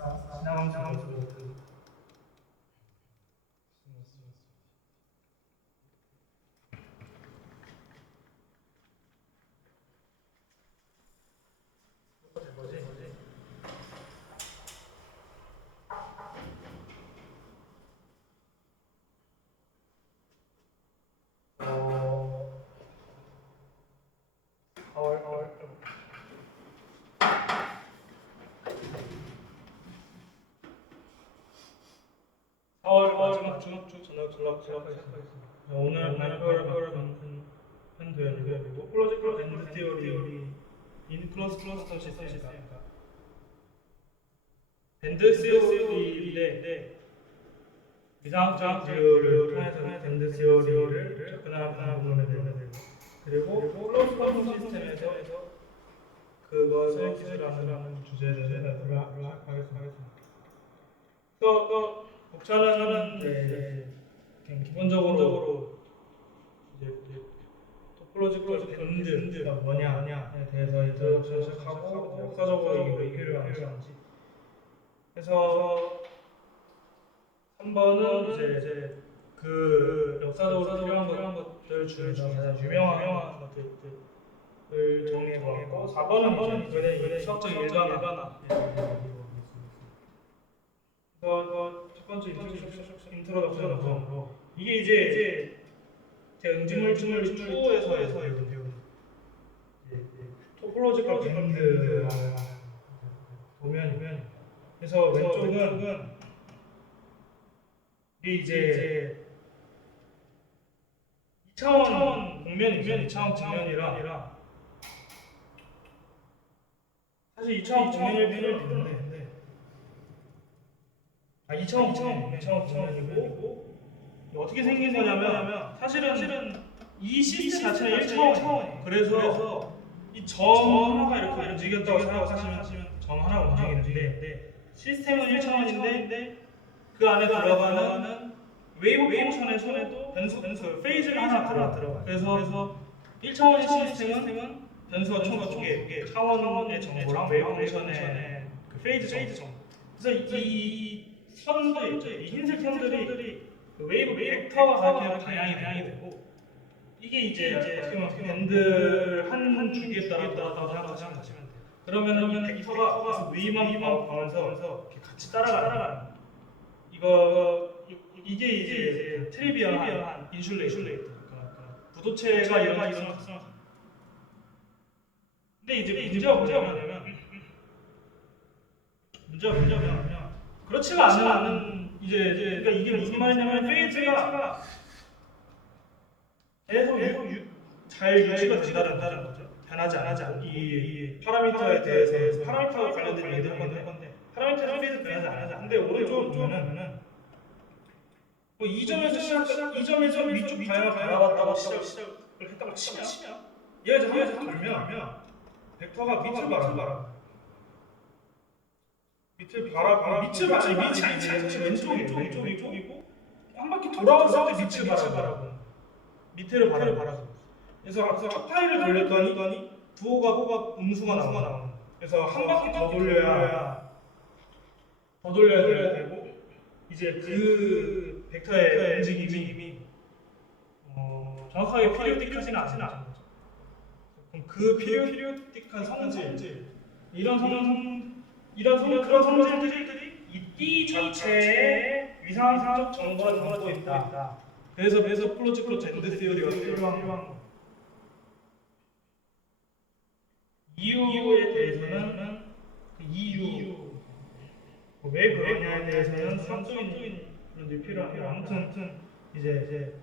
지나가면서 오늘 발표를 한 도형이고 클로즈드 밴드 티어리 인 클로즈 클러스터 시스템이니까 밴드 티어리인데 이상적 지열을 통해서 밴드 티어리를 접근하는 부분에 대해서 그리고 클로즈 클러스터 시스템에서 그것을 기술하는 주제를 다루도록 하겠습니다. 또 복차는 기본적으로 이제 토폴로지컬 밴드가 뭐냐에 대해서 인트로덕션하고 역사적으로 이게 필요한지. 그래서 3번은 이제 그 역사적으로 필요한 것들 중에서 가장 유명한 것들을 정리해보았고 4번은 이제 수학적 일반화. 첫 번째 인트로덕션으로 이게 이제 제 응집물질 추에서 배운 토폴로지컬 밴드 보면 그래서 왼쪽은 이제 2차원 공면이면 2차원 공면이라 사실 2차원 공면일 필요는 있는데 2차원 공면이고 어떻게 생긴 거냐면 사실은 이 시스템 자체는 1차원이에요. 그래서 이 점 하나가 이렇게 움직였다고 생각하시면 점 하나가 움직이는데 시스템은 1차원인데 그 안에 들어가는 웨이브 펑션에도 변수 페이즈가 하나 들어가요. 그래서 1차원 시스템은 변수가 총 2개, 차원의 정보랑 웨이브 펑션의 그 페이즈 정보. 그래서 이 선들 있죠. 이 흰색 선들이 그 웨이브 벡터가 가리키는 방향이 되고 이게 이제 밴드 한 주기에 따라 생각하시면 돼요. 그러면 이 벡터가 위만 가면서 이렇게 같이 따라가는 이게 이제 트리비얼한 인슐레이터. 그러니까 부도체가 이런 특성을. 근데 이제 문제가 뭐냐면 그렇지가 않은 그러니까 이게 무슨 말이냐면 페이즈가 계속 잘 유지가 된다는 거죠. 변하지 않고 이 파라미터에 대해서 파라미터와 관련된 얘기를 건데 파라미터는 페이즈 변하지 않아. 근데 오른쪽 보면은 이 점에서 위쪽 방향을 바라봤다가 시작을 했다고 치면 얘가 이제 한번 돌면 벡터가 밑을 바라봐. 밑을 아니지 왼쪽이고 한 바퀴 돌아왔을 때 밑을 바라고 밑을 바라고. 그래서 첫 파일을 돌렸더니 부호가 음수가 나오는. 그래서 한 바퀴 더 돌려야 되고 이제 그 벡터의 움직임이 정확하게 피리오딕하지는 않는 거죠. 그럼 그 피리오딕한 성질 그런 성질들이 이 B 자체에 위상적 정보를 담고 있다. 그래서 플로지컬 밴드 티어리가 필요한 거. 이유에 대해서는 그 이유 왜 그러냐에 대해서는 수학적인 그런 필요한데 아무튼 이제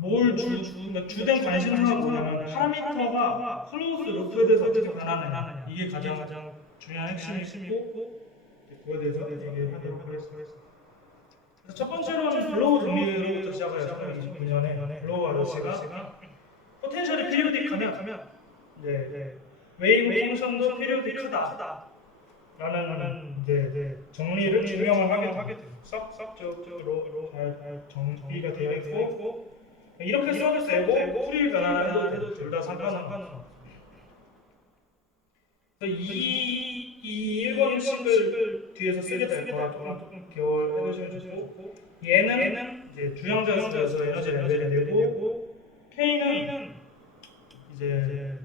그러니까 주된 관심사가 뭐냐면 파라미터가 클로즈 루프에 대해서 어떻게 변하느냐 이게 가장 중요한 핵심이고 그거에 대해서 얘기하도록 하겠습니다. 첫 번째로는 블로우 정리부터 시작을 해서 2009년에 블로우 아저씨가 포텐셜이 피리오딕하면 웨이브 펑션도 피리오딕하다 라는 이제 정리를 증명을 하게 돼요. 썩적으로 잘 정비가 되어 있고 이렇게 써도 되고 풀이 변화해도 둘 다 상관은 없습니다. 이 이 1번씩을 뒤에서 쓰게 될 거라 조금 기억을 해주시고 얘는 이제 주양자가 쓰여서 에너지 레벨이 되고 K는 이제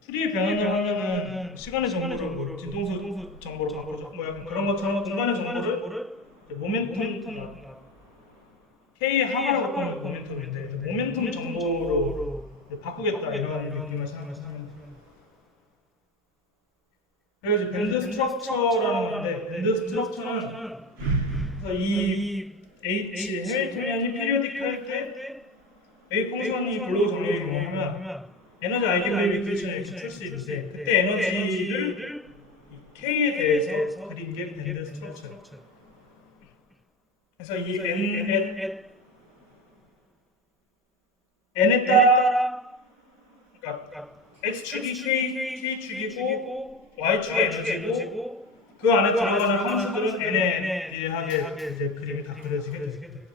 트리의 변화를 하면은 시간의 정보를 진동수 정보로 뭐 약간 그런 것처럼 중간의 정보를 모멘텀 K의 항을 바꾸는 모멘텀인데 모멘텀 정보로 바꾸겠다 이런 느낌을 생각하면 그래서 밴드 스트럭처라는 건데 밴드 스트럭처는 이 H 해밀토니안이 피리오딕 할때 웨이브 펑션이 블로우 정리하면 에너지 알게브라이크 이퀘이션을 쓸 수 있는데 그때 에너지를 K에 대해서 그린 게 밴드 스트럭처. 그래서 이 N에 따라 그러니까 X축이 K축이고 Y축이 에너지고 그 안에 들어가는 함수들은 N에 비례하게 이제 그림이 다 그려지게 돼요.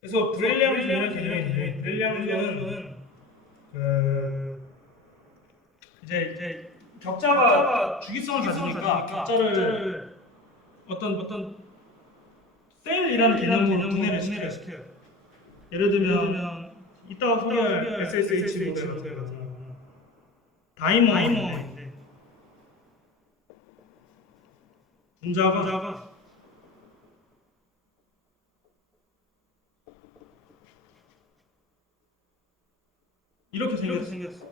그래서 브릴리앙주는 개념이 브릴리앙주는 이제 격자가 주기성을 가지니까 격자를 어떤 셀이라는 개념으로 분해를 시켜요. 예를 들면 이따가 소개할 SSH 모델 같은 경우는 다이머인데 분자가 이렇게 생겼어.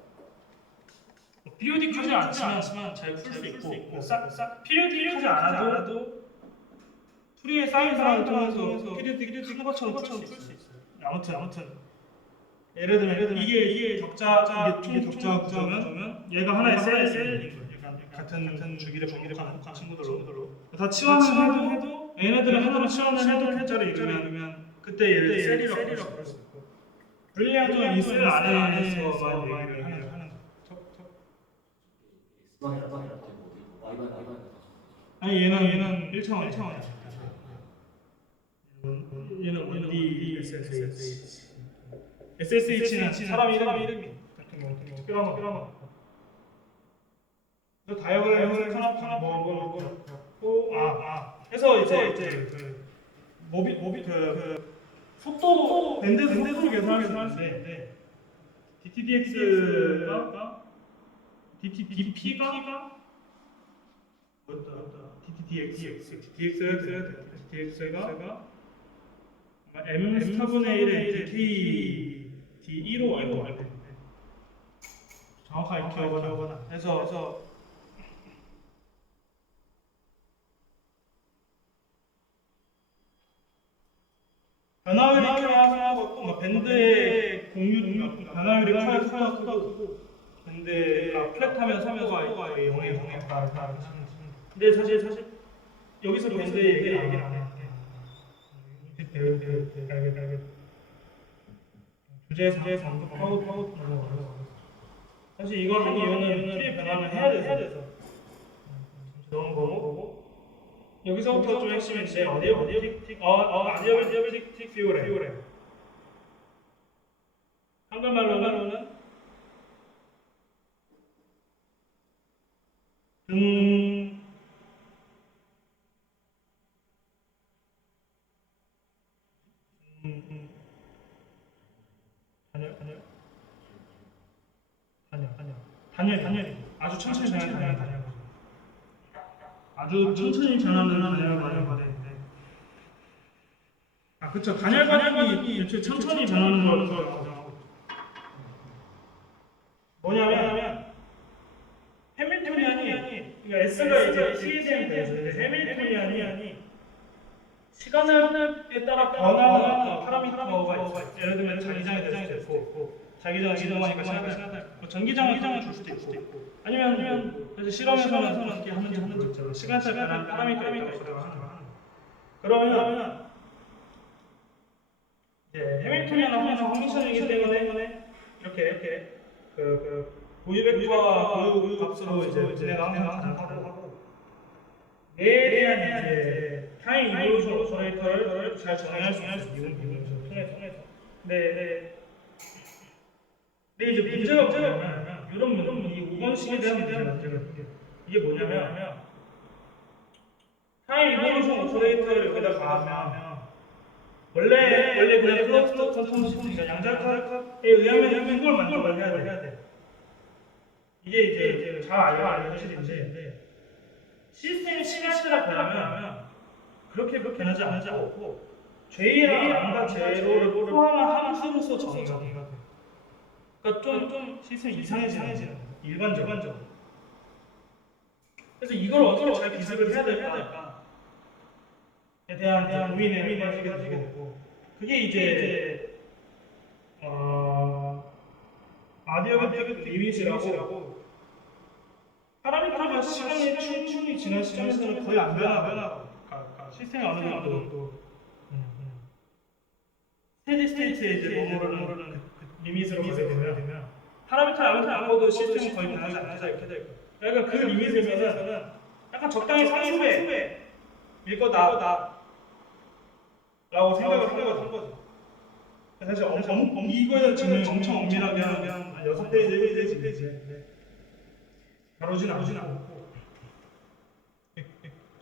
피리오딕하지 않지만 잘 풀 수 있고 싹 피리오딕하지 않아도 트리에 쌓인 상황을 통해서 피리오딕 큰 것처럼 풀 수 있어요. 아무튼 예를 들면 이게 격자가 구조면 얘가 하나의 셀인 거예요. 같은 주기를 반복하는 친구들로 다 치환을 해도 얘네들은 하나로 치환을 해도 격자를 이루면 그때 얘를 셀이라고 부를 수 있고 브릴리앙주는 이 셀 안에서만 얘기를 하는 거예요. 아니 얘는 1차원이야. 얘는 원디 SSH는 사람 이름이 특별한 거. 그 다이어그램을 하나 먹고 해서 이제 그 속도 밴드 속도를 계산하는데 DTDX가 DTDP가 DTDX가 M4분의 1의 DKD2로 알고 있는데 정확하게 기억은 안 해서 변화율이 크고 밴드의 공유 변화율이 크고 밴드가 플랫하면 속도가 0에 가까이 근데 사실 여기서 밴드 얘기를 안 해. 주제에서 언급하고 넘어가요. 사실 이걸 한 이유는 트리의 변화를 해야 돼서 그런 거고 여기서부터 좀 핵심인데 아디아벨틱 퓨어렘 한글말로는 단열 아주 천천히 변하는 단열 아주 천천히 변하는 단열 과정인데 그쵸 단열 과정이 천천히 변하는 걸 가정하고 뭐냐면 해밀토니안이 그러니까 S가 이제 T에 대한 대해서 해밀토니안이 시간에 따라 변화하는 파라미터가 있어요. 예를 들면 자기장이 될 수도 있고 자기장을 이동하니까 시간을 전기장을 줄 수도 있고 아니면 그래서 실험에서는 어떻게 하는지 있잖아요. 시간차에 따른 파라미터가 있다고 그러면 해밀토니안 항상 펑션이기 때문에 이렇게 그 고유벡터와 고유 값으로 이제 진행하는 하고 얘에 대한 이제 타임 이루션 오퍼레이터를 잘 정의할 수 있어요. 이론 통해서. 근데 이제 문제가 뭐냐면 이런 이 5번식에 대한 문제가 이게 뭐냐면 타임 이볼루션 오퍼레이터를 여기다 가하면 원래 그냥 클러스터 컨텀스니까 양자역학에 의하면 이걸 만들어야 돼. 이게 이제 잘 알려진 사실인데 시스템 시나리오라 변하면 그렇게 변하지 않고 J랑 람다 제로를 포함한 함수로서 정의가 돼. 그러니까 좀 시스템이 이상해지는 거야. 일반적으로. 그래서 이걸 어떻게 잘 기술을 해야 될까에 대한 고민을 하게 되고 그게 이제 아디어베틱 리밋이라고 파라미터가 시간이 충분히 지난 시점에서는 거의 안 변하고 시스템이 어느 정도 스테디 스테이트에 이제 머무르는 리밋으로 가게 되면 파라미터 아무튼 안 바꿔도 시스템이 거의 변하지 않는다 이렇게 될 거예요. 그러니까 그 리밋에서는 약간 적당히 상수배일 거다 라고 생각을 한 거죠. 사실 이거는 지금 엄청 엄밀하게 한 6페이지, 7페이지 다루진 않고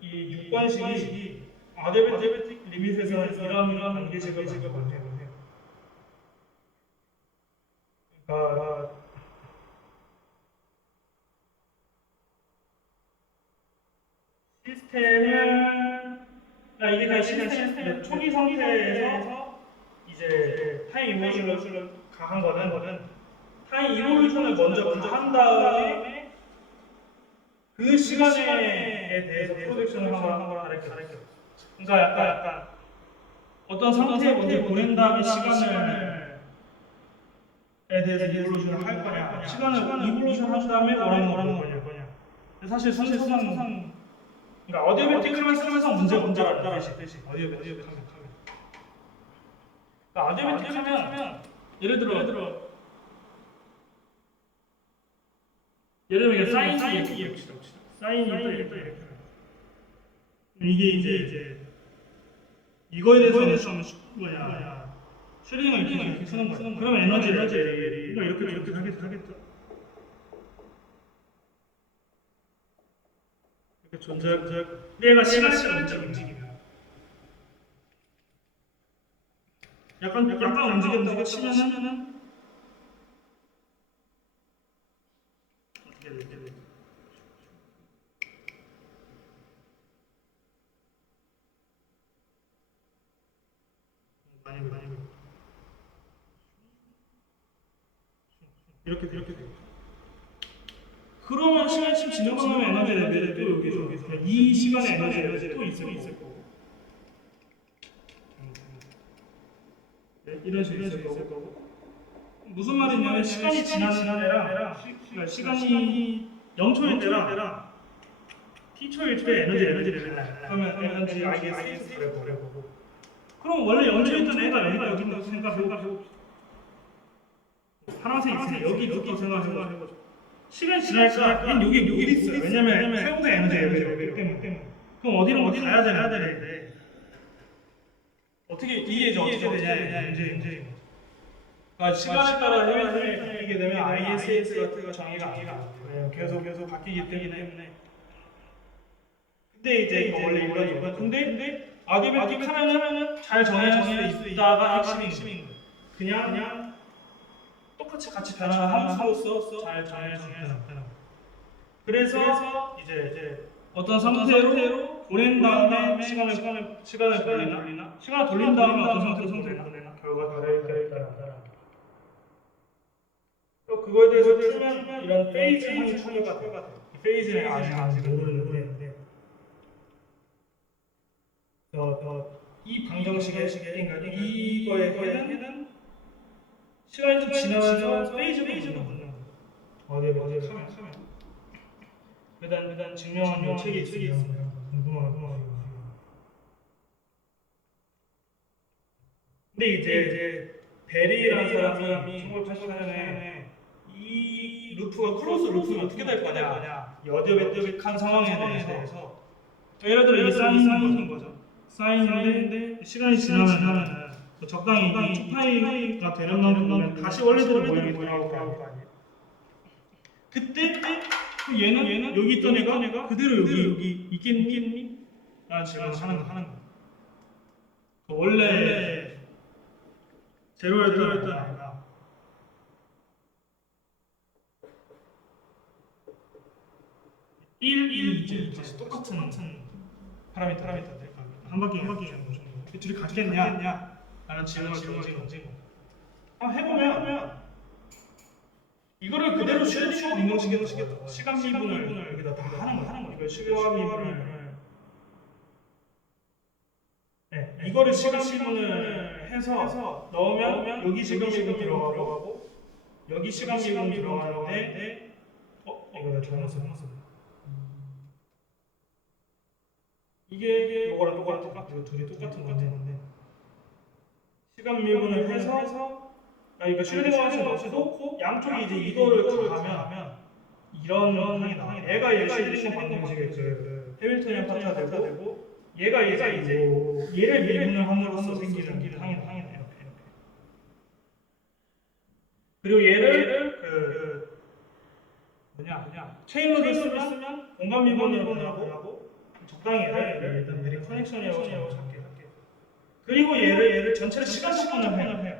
이 6관식이 아디어베틱 리밋에서 이런 관계식을 만들어요. 그러니까 시스템은 이게 그냥 시스템의 초기 상태에서 이제 타임 이볼루션을 가한 거는 타임 이볼루션을 먼저 한 다음에 그 시간에 대해서 프로젝션을 한 거랑 다르게. 그러니까 약간 어떤 상태에 먼저 보낸 다음에 시간을 에 대해서 이볼루션을 할 거냐, 시간을 이볼루션 한 다음에 원하는 거냐. 근데 사실 순서상 그러니까 어디어베틱하면 순서상 문제가 대신 어디어베틱 하면 그러니까 어디어베틱 하면 예를 들어 이게 사인이 이렇게 이게 이제 이거에 대해서 좀 슈링을 이렇게 쓰는 거야. 그러면 에너지 이렇게 하겠죠. 이렇게 존재할 얘가 시간을 움직이면 약간 움직였다고 치면은 어떻게 되지? 많이 이렇게 돼. 그러면 시간이 지나가면 에너지 레벨이 또 여기서 이 시간의 에너지 레벨이 또 있을 거고 이런 식으로 있을 거고 무슨 말이냐면 시간이 지나는 애랑 그러니까 시간이 0초일 때랑 t초일 때 에너지 레벨이 달라. 그러면 에너지 IS 그래 보고 그럼 원래 0초였던 애가 여기 있다고 생각해봅시다. 파란색 있으니 여기 있다고 생각해보죠. 시간이 지나니까 얘는 여기 어디 있어요? 왜냐면 최고의 에너지 레벨이기 때문에. 그럼 어디로 가야 되는데 어떻게 이게 이제 어떻게 되냐 문제인 거죠. 그러니까 시간에 따라 헤매를 바뀌게 되면 ISX 같은 정의가 안 돼요. 계속 바뀌기 때문에. 근데 이제 이거 원래 이런 근데 아디어베틱 하면은 잘 정할 수 있다가 핵심인 거예요. 그냥 똑같이 같이 변하는 함수로서 잘 정해야 되는. 그래서 이제 어떤 상태로 보낸 다음에 시간을 돌리나? 시간을 돌린 다음에 어떤 상태로 보내나? 결과가 다르니까. 또 그거에 대해서 풀면 이런 페이즈 항이 추가가 돼요. 이 페이즈는 아직 모르는데 이 방정식의 이거의 해는 시간이 좀 지나면서 페이즈도 붙는 거예요. 어디에 카면 일단 증명한 책이 있으면 궁금하고 근데 이제 베리라는 사람이 1984년에 이 루프가 클로즈 루프는 어떻게 될 거냐 여디어베틱한 상황에 대해서 예를 들어 이게 사인인 거죠. 사인인데 시간이 지나면 적당히 2파이가 되는 만큼 다시 원래대로 모양이 돌아올 거 아니에요. 그때 얘는 여기 있던 애가 그대로 여기 있겠니? 라는 질문을 하는 거. 원래 제로였던 애가 1, 2 다시 똑같은 파라미터인데 한 바퀴 둘이 같겠냐? 라는 질문을 던진 거. 한번 해보면 이거를 그대로 슈퍼 인공시켰다. 시간 미분을 여기다 다 하는 거야. 이걸 시간 미분을 이거를 시간 미분을 해서 넣으면 여기 시간 미분 들어가고 여기 시간 미분 들어가는데 이거 내가 잘못했어. 이게 요거랑 똑같아. 이거 둘이 똑같은 건데 시간 미분을 해서 이거 슈레딩거를 넣고 양쪽이 이제 이거를 가면 이런 항이 나와. 얘가 얘 슈레딩거 방정식의 그 해밀토니안 파트가 되고 얘가 이제 얘를 미분을 함으로써 생기는 항이 나와. 이렇게. 그리고 얘를 그 뭐냐 체인으로 쓰면 공간 미분을 하고 적당히 얘를 일단 메리 커넥션이라고 잡게. 그리고 얘를 전체를 시간 접근을 해요.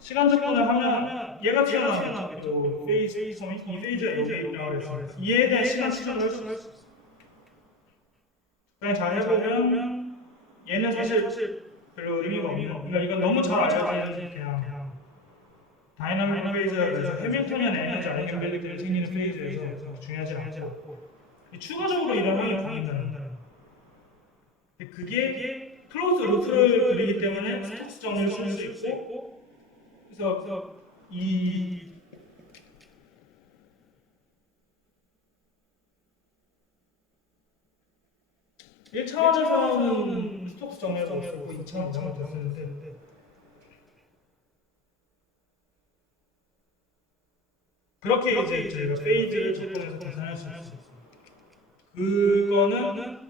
시간 접근을 하면 얘가 튀어나오겠죠. 페이즈 이 페이즈가 여기 있다고 이에 대한 시간을 할 수 있어. 그냥 잘 해보면 얘는 사실 별로 의미가 없는. 그러니까 이건 너무 잘 알려진 그냥 다이나믹 페이즈가 해밀토니안 에너지 아이겐밸류 때문에 생기는 페이즈에서 중요하지 않고 추가적으로 이런 항이 갖는다는. 근데 그게 클로즈 루트를 그리기 때문에 스톡스 정리를 쓸 수 있고. 그래서 이 1차원에서는 스톡스 정리를 쓰고 2차원에서는 되는데 그렇게 이제 저희가 페이즈를 접근해서 계산할 수 있어요. 그거는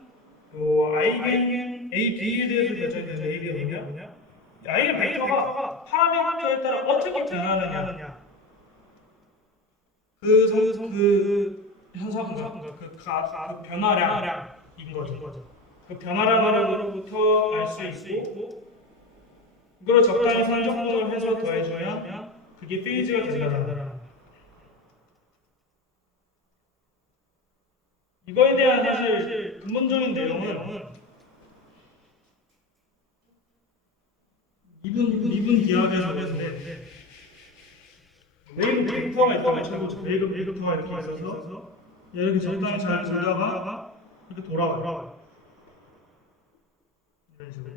아이겐 A에 대해서 결정되는 A가 뭐냐? 아이겐 벡터가 파라미터에 따라 어떻게 변하느냐 그 현상과 그 변화량인 거죠. 그 변화량으로부터 알 수 있고 그걸 적당히 산정을 해서 더해주면 그게 페이즈가 된다라는. 이거에 대한 사실 근본적인 내용은 이분 기하에서 웨이브터가 있다고 웨이브터가 이렇게 있어서 이렇게 적당히 잘 돌다가 이렇게 돌아와요. 이런 식으로.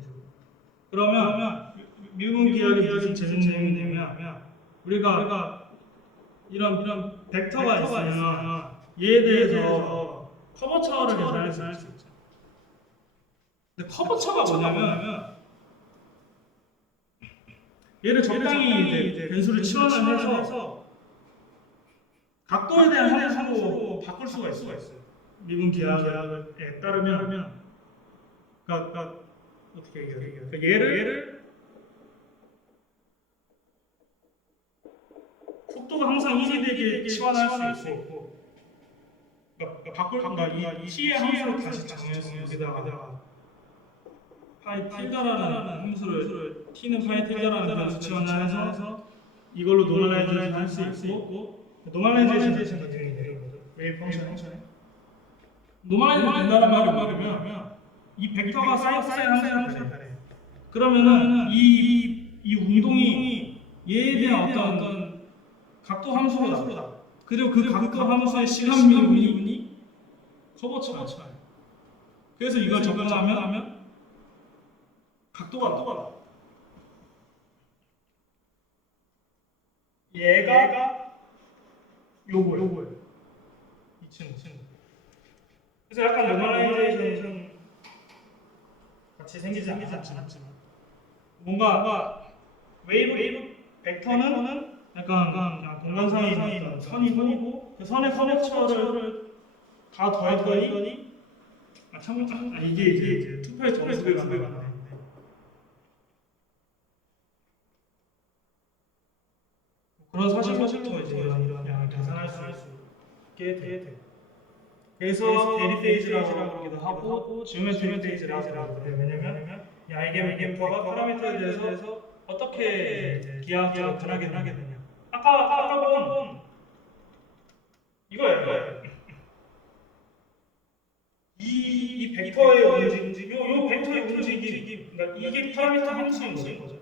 그러면 미분 기하의 무슨 재밌는 내용이냐면 우리가 이런 벡터가 있으면 얘에 대해서 커버처를 계산할 수 있죠. 근데 커버처가 뭐냐면 얘를 적당히 이제 변수를 치환을 해서 각도에 대한 함수로 바꿀 수가 있어요. 미분 기하에 따르면 그러니까 어떻게 얘기해요? 그러니까 얘를 속도가 항상 1이 되게 치환할 수 있고 그러니까 이 t의 함수를 다시 정해서 여기다가 파이 tilda라는 함수를 t는 파이 tilda라는 변수 치환을 해서 이걸로 노멀라이제이션 할 수 있고 노멀라이제이션 같은 게 웨이브 펑션에 노멀라이제이션 된다는 말이면 이 벡터가 사인 함수가 변해. 그러면은 이 운동이 얘에 대한 어떤 각도 함수로다. 그리고 그 각도 함수의 시간 미분이 커버처예요. 그래서 이걸 적용하면 각도가 나와. 얘가 요거예요. 이 친구. 그래서 약간 노멀라이제이션 같이 생기지 않았지만 뭔가 웨이브 벡터는 약간 그냥 공간상에 있는 선이고 그 선의 커넥처를 다 더했더니 이게 이제 투표의 점수가 나는데 그런 사실로부터 이제 이런 양을 계산할 수 있게 돼. 그래서 대리 페이지라고 하기도 하고 지오메트리 페이지라고 하기도 해요. 왜냐면 이 아이겐버가 파라미터에 대해서 어떻게 기하학적으로 변하게 되냐. 아까 본 이거예요. 이 벡터의 움직임, 요 벡터의 움직임, 그러니까 이게 파라미터 함수인 거죠.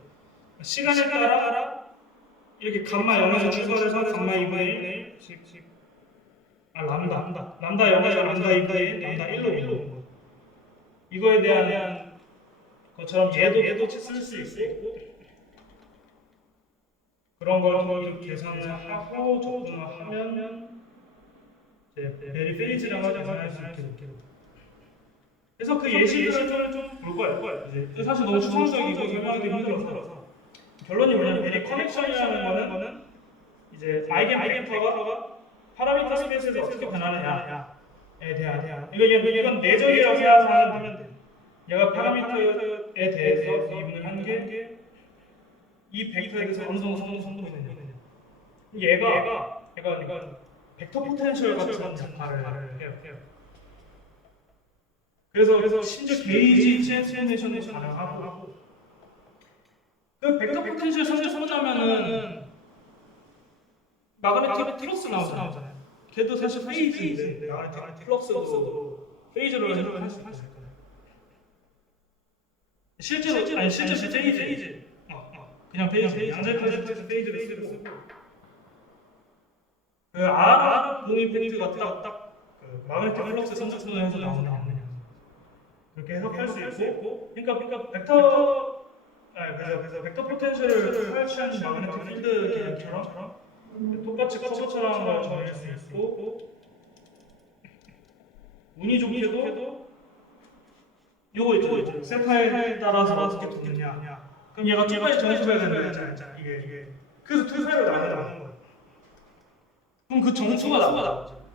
시간에 따라 이렇게 감마 0에서 출발해서 감마 2분의 1, 람다 0에서 람다 2분의 1, 람다 1로 오는 거죠. 이거에 대한 것처럼 얘도 쓸 수 있고 그런 걸 계산을 하고 적분을 하면 베리 페이지라고 할수 있게. 그래서 그 예시들을 좀 볼 거예요. 이제 사실 너무 추상적이고 설명하기 힘들어서 결론이 뭐냐면 베리 커넥션이라는 거는 이제 아이겐버가 파라미터 스페이스에서 어떻게 변하느냐에 대한 이건 내적이라고 생각하면 돼. 얘가 파라미터에 대해서 이분을 한 게 이 벡터에 대해서 어느 정도 성동이 되느냐. 얘가 벡터 포텐셜 같은 역할을 해요. 그래서 심지어 게이지 트랜스포메이션도 가능하고 그 벡터 포텐셜 설정하면은 마그네틱 플럭스 나오잖아요. 걔도 사실 페이지인데 마그네틱 플럭스도 페이지로 할 수 있거든요. 실제로 페이지 그냥 페이지 양자역학에서 페이지를 쓰고 그 R 공인 팩트가 딱 마그네틱 플럭스 선적분을 해서 나오느냐 그렇게 해석할 수 있고 그러니까 그래서 벡터 포텐셜을 설치한 마그네틱 필드 개념처럼 똑같이 커브처럼 걸 정할 수 있고 운이 좋게도 요거 있죠. 세타에 따라서 어떻게 붙느냐. 그럼 얘가 똑같이 정수해야 된다. 이게 그래서 두 사이로 나누는 거예요. 그럼 그 정수가 나오죠.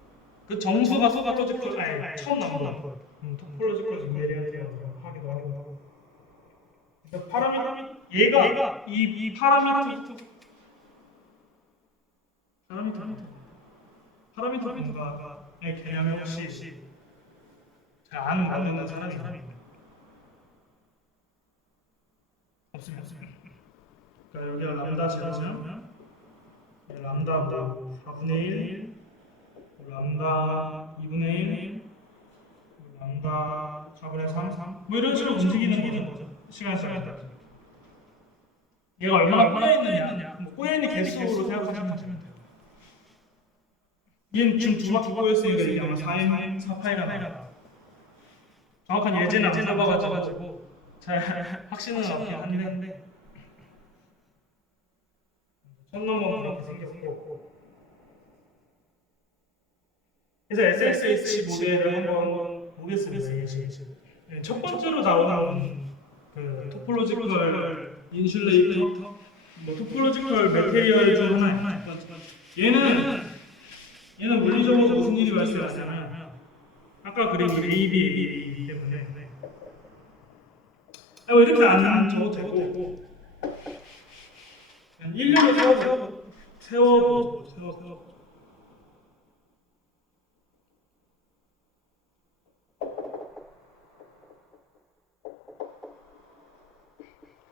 그 정수가 처음 나온 거예요. 토폴로지컬 내리는 하기도 하고. 그러니까 얘가 이 파라미터의 개념이 혹시 잘 아는 사람이 있나요? 없습니다. 그러니까 여기가 람다 제로면 람다 4분의 1, 람다 2분의 1, 람다 4분의 3, 뭐 이런 식으로 움직이는 거죠. 시간에 따라서. 얘가 얼마나 꼬여있느냐, 꼬여있는 개수로 생각하시면 돼요. 얘는 지금 두 바퀴 꼬였으니까 이게 아마 4M, 4파이가 나와. 정확한 예제는 안 잡아가지고 잘 확신은 없긴 한데 선 넘어 그렇게 생겼고 그래서 SSH 모델을 한번 보겠습니다. 첫 번째로 나온 그 토폴로지컬 인슐레이터, 토폴로지컬 메테리얼 중 하나예요. 얘는 물리적으로 무슨 일이 발생하냐면 아까 그린 AB 때문에 이렇게 안 적어도 되고 그냥 일렬로 세워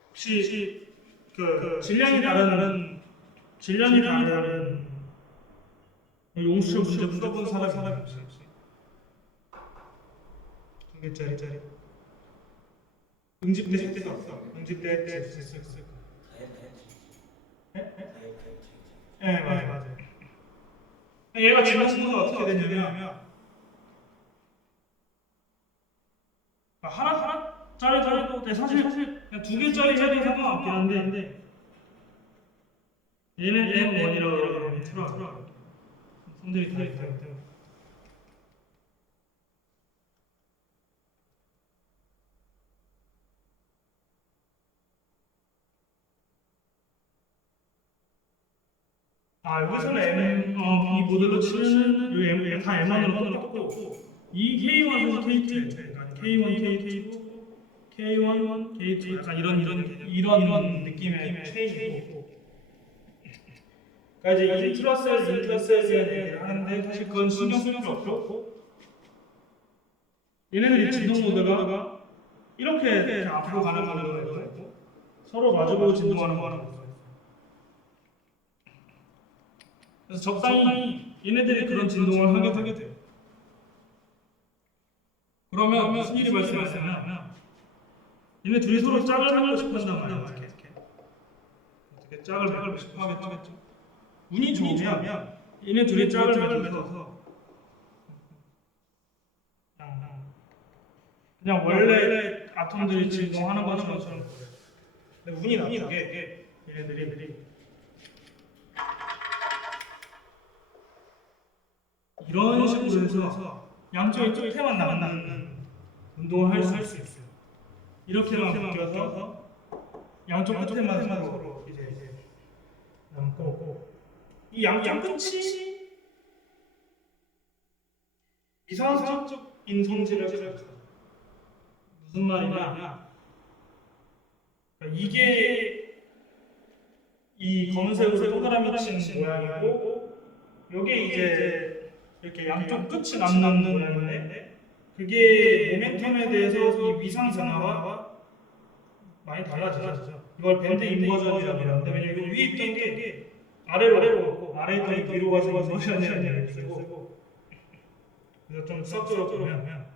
혹시 그 질량이 다른 용수철 문제 풀어본 사람이 없어요? 2개짜리 응집대 때가 없어. 응집대 때 쓸 거. 네, 맞아요. 얘가 진동수가 어떻게 되냐면 하나짜리도 사실 그냥 2개짜리 상관없긴 한데 얘는 M1이라고 M2라고 성질이 다 있기 때문에 여기서는 이 모델로 치는 다 M1으로 똑같고 이 K1, K2, K1, K2, K1, 약간 이런 느낌의 체인이고 그러니까 이제 인트라셀 얘기를 하는데 사실 그건 신경 쓸 필요 없고 얘네들이 진동 모드가 이렇게 앞으로 가는 모드가 있고 서로 마주보고 진동하는 거가 있어요. 그래서 적당히 얘네들이 그런 진동을 하게 돼요. 그러면 무슨 일이 발생하냐면 얘네 둘이 서로 짝을 맺고 싶어 한단 말이에요. 어떻게 짝을 맺고 싶어 하겠죠? 운이 좋으면 얘네 둘이 짝을 맺어서 그냥 원래 아톰들이 진동하는 것처럼 그래요. 근데 운이 나쁘게 얘네들이 이런 식으로 해서 양쪽의 끝에만 남는 운동을 할 수 있어요. 이렇게만 바뀌어서 양쪽 끝에만 서로 이제 남고 이 양쪽 끝이 이상적인 성질을 가져요. 무슨 말이냐? 그러니까 이게 이 검은색으로 동그라미 친 모양이고 요게 이제 이렇게 양쪽 끝이 남는 모양인데 그게 모멘텀에 대해서 이 위상 변화가 많이 달라지죠. 이걸 밴드 인버전이라고 하는데 왜냐면 위에 있던 게 아래로 갔고 아래에 있던 게 위로 가서 인버전이라는 얘기를 쓰고 그래서 좀 수학적으로 보면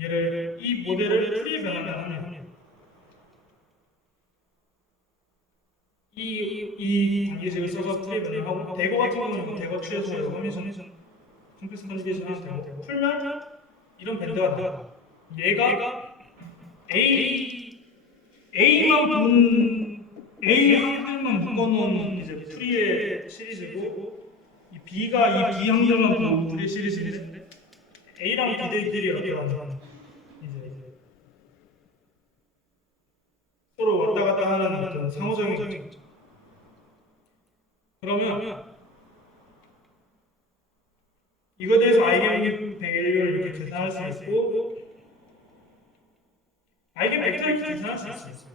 얘를 이 모델을 트리 변환을 합니다. 이 단계식을 써서 트리 변환을 하고 대거 같은 경우는 대거 취해서 커미션 컴패스 컨디션 되고 풀면 이런 밴드가 나와. 얘가 A 항들만 묶어놓은 이제 프리의 시리즈고 이 B가 이 B 항들만 묶은 프리 시리즈인데 A랑 B들이 어떤 이제 서로 왔다 갔다 하는 어떤 상호작용이 있죠. 그러면 이거에 대해서 아이겐 배열을 이렇게 계산할 수 있고 아이겐 벡터를 계산할 수 있어요.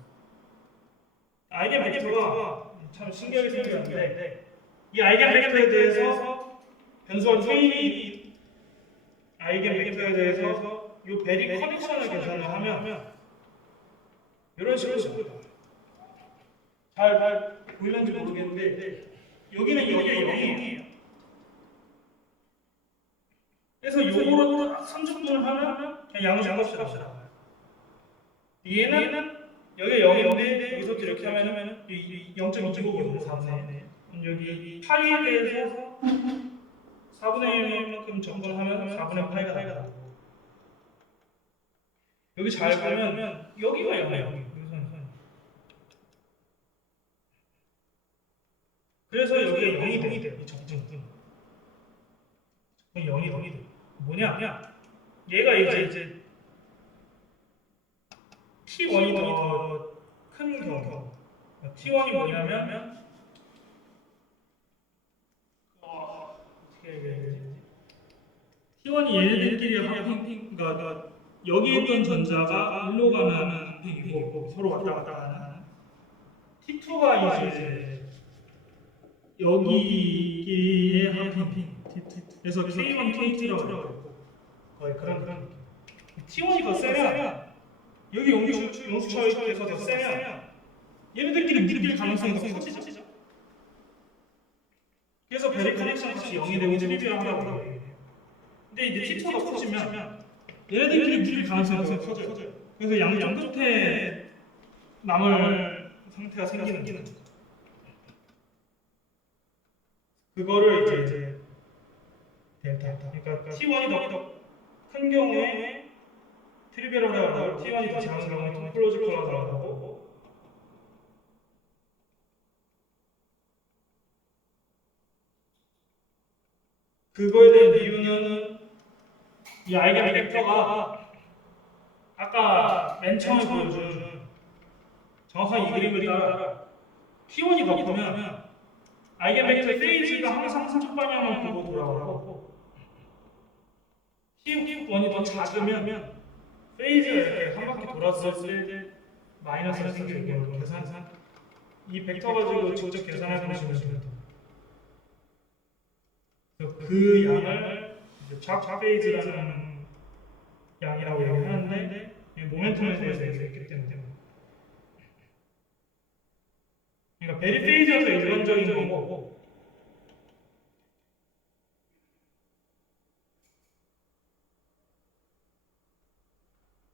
아이겐 벡터가 참 신기하게 생겼는데 이 아이겐 벡터에 대해서 변수가 K 아이겐 벡터에 대해서 이 베리 커넥션을 계산을 하면 이런 식으로 잘 보이는지 모르겠는데 여기는 0이에요. 그래서 요거로 30분을 하면 그냥 양수 값이 나와요. 얘는 여기 0인데 여기서 이렇게 하면은 0.25거든요. 4분의 1. 여기 파이에 대해서 4분의 1만큼 적분하면 4분의 파이가 나오고 여기 잘 보면 여기가 0이에요. 그래서 여기가 0이 돼요. 이 적분은 0이 돼요. 뭐냐? 얘가 이제 T1이 더 큰 경우. T1이 뭐냐면 어떻게 얘기해야 되지? T1이 얘네들끼리 합핑, 그러니까 여기에 있던 전자가 일로 가는 합핑이고 서로 왔다 갔다 하는 T2가 이제 여기의 합핑. 그래서 K1, K2라고 그러고 거의 그런 느낌. T1이 더 세면 여기 용수처에서 더 세면 얘네들끼리 밀릴 가능성이 더 커지죠. 그래서 베리 커넥션 값이 0이 되고 트리비얼 하라고 해요. 근데 이제 T2가 커지면 얘네들끼리 밀릴 가능성이 더 커져요. 그래서 양끝에 남을 상태가 생기는 거죠. 그거를 이제 델타. 그러니까 T1이 더 큰 경우에 트리비얼 하라고 T1이 더 작은 경우에 토폴로지컬 하라고 그거에 대한 이유는 이 아이겐 벡터가 아까 맨 처음에 보여준 정확한 이 그림을 따라 T1이 더 크면 아이겐 벡터의 페이지가 항상 삼각 방향을 보고 돌아가고 T1이 더 작으면 페이지가 이렇게 한 바퀴 돌았을 때 마이너스가 생기는 거 계산 이 벡터 가지고 직접 계산해 보시면 됩니다. 그 양을 이제 작 페이지라는 양이라고 얘기하는데 모멘텀에 대해서 얘기했기 때문에 그러니까 베리 페이즈에서 일반적인 거고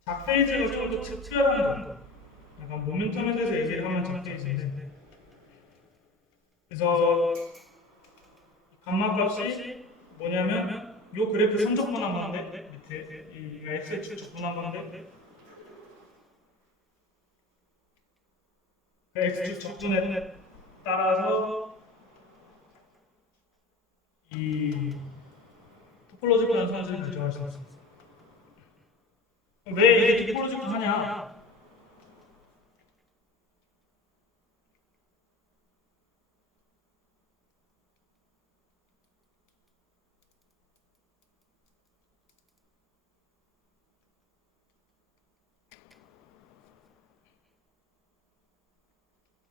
작 페이지가 좀 더 특별한 거 약간 모멘텀에 대해서 얘기를 하면 작 페이지인데 그래서 감마 값이 뭐냐면 요 그래프 선적분한 건데 밑에 이 x축 적분한 건데 그 x축 적분에 따라서 이 토폴로지컬 연산을 결정할 수 있습니다. 왜 이게 토폴로지컬 하냐?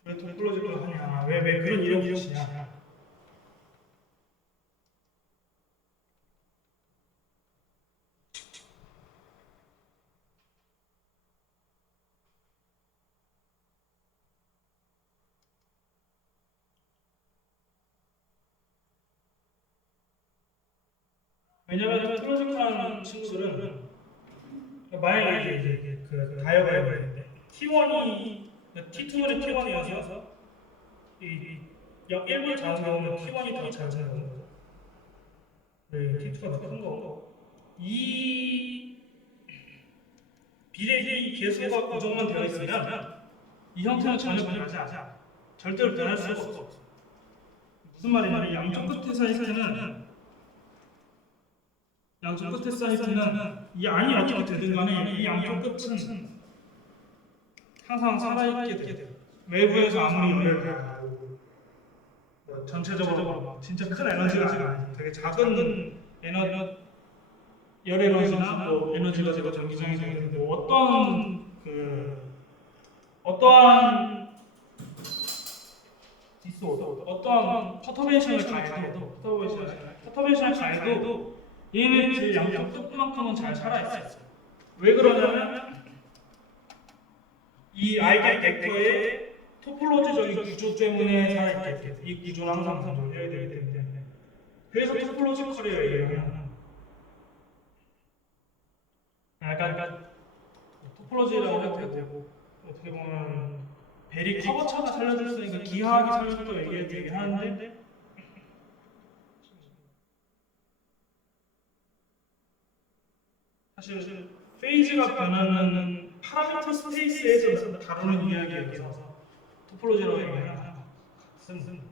왜 토폴로지컬 하냐? 왜 그런 이름 붙이냐? 왜냐면 토폴로지컬한 친구들은 만약에 이제 그 다이어그램인데 T1이 T2는 T1이어서 약 1분 작은 경우는 T1이 더 작은 거고 T2가 더 큰 거고 이 비례 계수가 고정만 되어 있으면 이 형태는 전혀 변하지 않아. 절대로 변할 수가 없어. 무슨 말이냐면 양쪽 끝의 사이즈는 이 안이 어떻게 되든 간에 이 양쪽 끝은 항상 살아있게 돼요. 외부에서 아무리 열을 전체적으로 막 진짜 큰 에너지가 아니지. 되게 작은 열 에너지나 뭐 에너지가 제가 전기장이 되는데 어떠한 디스오더, 어떠한 퍼터베이션을 가해도 얘네 양쪽 끝만큼은 잘 살아있어요. 왜 그러냐면 이 알게 벡터의 토폴로지적인 구조 때문에 살아있게 돼. 이 구조는 항상 존재해야 되기 때문에 그래서 토폴로지컬이라고 얘기하는 약간 토폴로지라고 해도 되고 어떻게 보면 베리 커버처가 살려줬으니까 기하학이 살려줬다고 얘기하는데 사실 페이지가 변하는 파라미터 스페이스에서 다루는 이야기여서 토폴로지라고 얘기하는 같은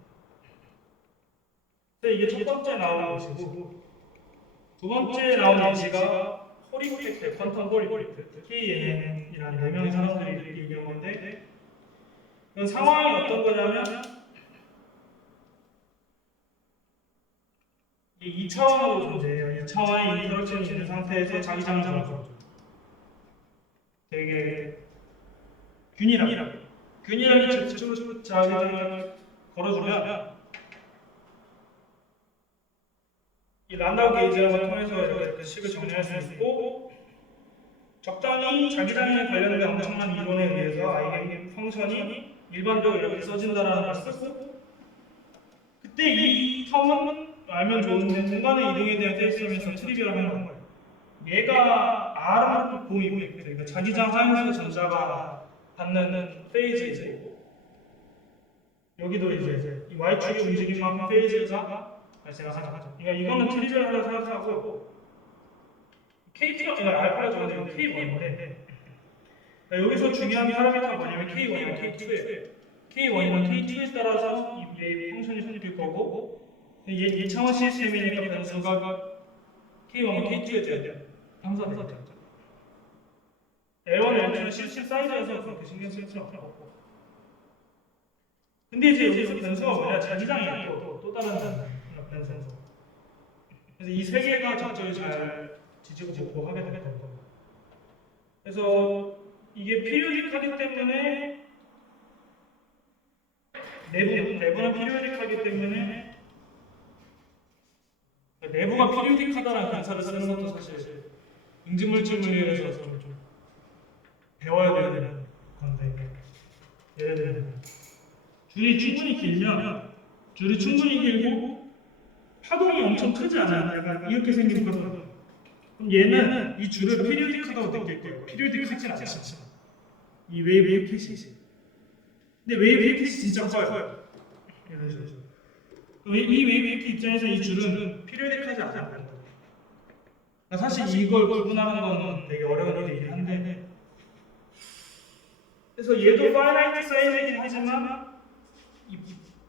이게 첫 번째 나온 것이고 두 번째 나온 예시가 호리프렉트, 퀀텀 호리프렉트 KNN이라는 4명 사람들이 얘기한 건데 이건 상황이 어떤 거냐면 이 2차원으로 존재해요. 2차원의 인터랙션이 있는 상태에서 자기장을 걸어줘. 되게 균일하게 쭉 자기장을 걸어주면 이 란다우 게이지를 통해서 이렇게 식을 정리할 수 있고 적당히 자기장에 관련된 엄청난 이론에 의해서 아이겐 펑션이 일반적으로 이렇게 써진다는 걸 쓰고 그때 이 텀은 알면 좋은데 공간의 이동에 대한 떼쓰면서 트리비얼 하는 거예요. 얘가 R은 보이고 있고 그러니까 자기장 하에서 전자가 받는 페이즈이고 여기도 이제 이 Y축이 움직인 만큼 페이즈가 발생하죠. 그러니까 이거는 트리비얼하다고 생각하고 K2가 알파가 정해진 K1인데 여기서 중요한 파라미터가 뭐냐면 K1이랑 K2예요. K1이랑 K2에 따라서 이 펑션이 손입될 거고 얘 차원 시스템이니까 변수가 K1과 K2에 돼야 항상 되죠. L1, L2는 시스템 사이즈에서 그렇게 신경 쓸 필요 없고 근데 이제 여기서 변수가 뭐냐 자기장이에요. 또 다른 변수. 그래서 이 세 개가 적절히 잘 지지고 볶고 하게 될 겁니다. 그래서 이게 피리오딕하기 때문에 내부는 피리오딕하기 때문에 내부가 피리오딕하다라는 단서를 쓰는 것도 사실 응집물질에서 좀 배워야 되는 건데, 예를 들면 줄이 충분히 길고 파동이 엄청 크지 않아요. 약간 이렇게 생긴 파동. 그럼 얘는 이 줄을 피리오딕하다고 느낄 거예요. 피리오딕하진 않지만 이 웨이브 캐시. 근데 웨이브 캐시 진짜 커요. 이런 식으로. 이 웨이브 입장에서 이 줄은 피리오딕하지 않아요. 그러니까 사실 이걸 구분하는 건 되게 어려운 일이긴 한데, 그래서 얘도 파이나이트 사이즈이긴 하지만 이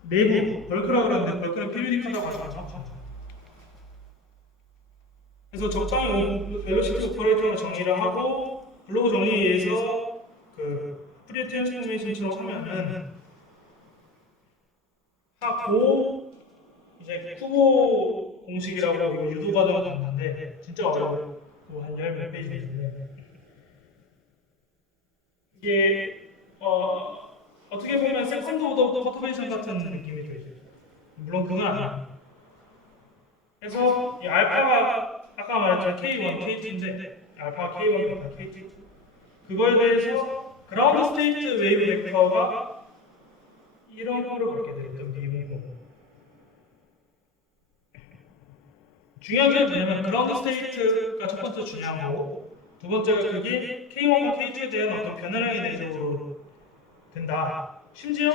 내부 벌크라고 하는데 벌크는 피리오딕하다고 하죠. 그래서 적당히 벨로시티 오퍼레이터로 정의를 하고 블로그 정의에서 그 프리 트랜스포메이션처럼 하면은 하고 이제 후보 공식이라고 유도 과정을 봤는데 진짜 어려워요. 한 10페이지인데 이게 어떻게 보면 세컨드 오더 퍼터베이션 같은 느낌이 좀 있어요. 물론 그건 아니야. 그래서 이 알파가 아까 말했던 K1, K2인데 알파 K1, 알파 K2 그거에 대해서 그라운드 스테이트 웨이브 벡터가 이런 거로 그렇게 되겠죠. 중요한 게 뭐냐면 그라운드 스테이트가 첫 번째 중요한 거고 두 번째가 그게 K1과 K2에 대한 어떤 변화량의 내적으로 된다. 심지어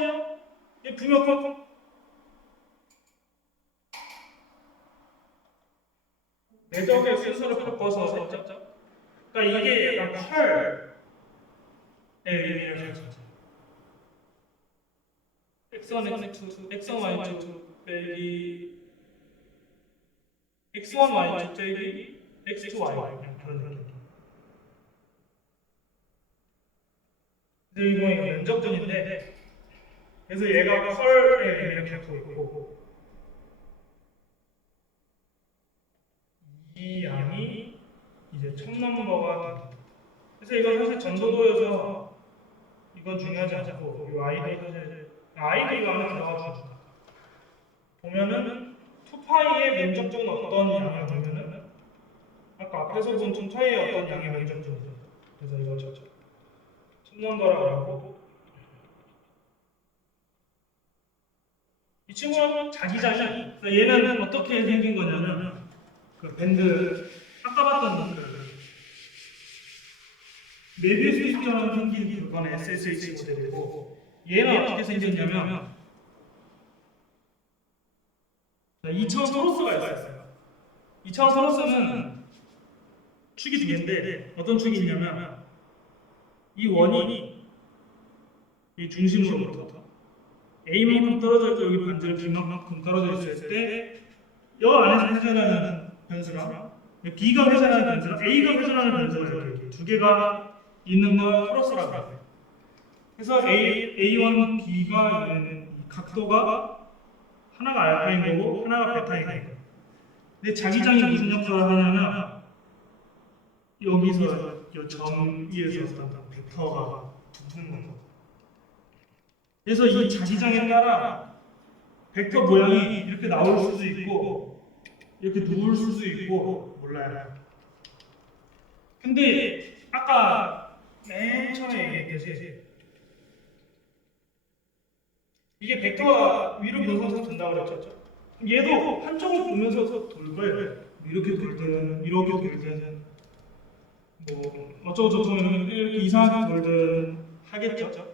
분명 내적의 순서를 바꿔서 했죠. 그러니까 이게 약간 펄의 의미를 가지고 x1, x2, x1, y2 빼기 x1, y2 빼기 x2, y 그런 느낌. 그래서 이거 면적분인데 그래서 얘가 펄의 의미를 갖고 있고 이 양이 이제 첫 넘버가 그래서 이건 사실 전도도여서 이건 중요하지 않고 이 아이도 사실 아이도 이거 안에 들어가 주죠. 보면은 2파이의 면적적은 어떤 양을 보면은 아까 앞에서 본 2파이의 어떤 양의 면적적이죠. 그래서 이거 첫 넘버라고 하고 이 친구는 자기장이 얘는 어떻게 생긴 거냐면 그 밴드 아까 봤던 그 메비우스 스피어랑 생긴 그건 SSH 모델이고 얘는 어떻게 생겼냐면 2차원 토로스가 있어요. 2차원 토로스는 축이 두 개인데 어떤 축이 있냐면 이 원이 이 중심으로부터 A만큼 떨어져 있고 여기 반지름 B만큼 떨어져 있을 때 이 안에서 회전하는 변수랑 B가 회전하는 변수랑 A가 회전하는 변수가 이렇게 두 개가 있는 걸 토로스라고 해요. 그래서 A1, B가 있는 이 각도가 하나가 알파인 거고 하나가 베타인 거예요. 근데 자기장이 무슨 역할을 하냐면 여기서 이 점 위에서 어떤 벡터가 붙는 거예요. 그래서 이 자기장에 따라 벡터 모양이 이렇게 나올 수도 있고 이렇게 누울 수도 있고 몰라요. 근데 아까 맨 처음에 얘기했듯이 이게 벡터가 위로 분산해서 된다고 그랬죠. 얘도 한쪽을 보면서 돌 거예요. 이렇게 돌든 이렇게 돌든 뭐 어쩌고저쩌고 이렇게 이상하게 돌든 하겠죠.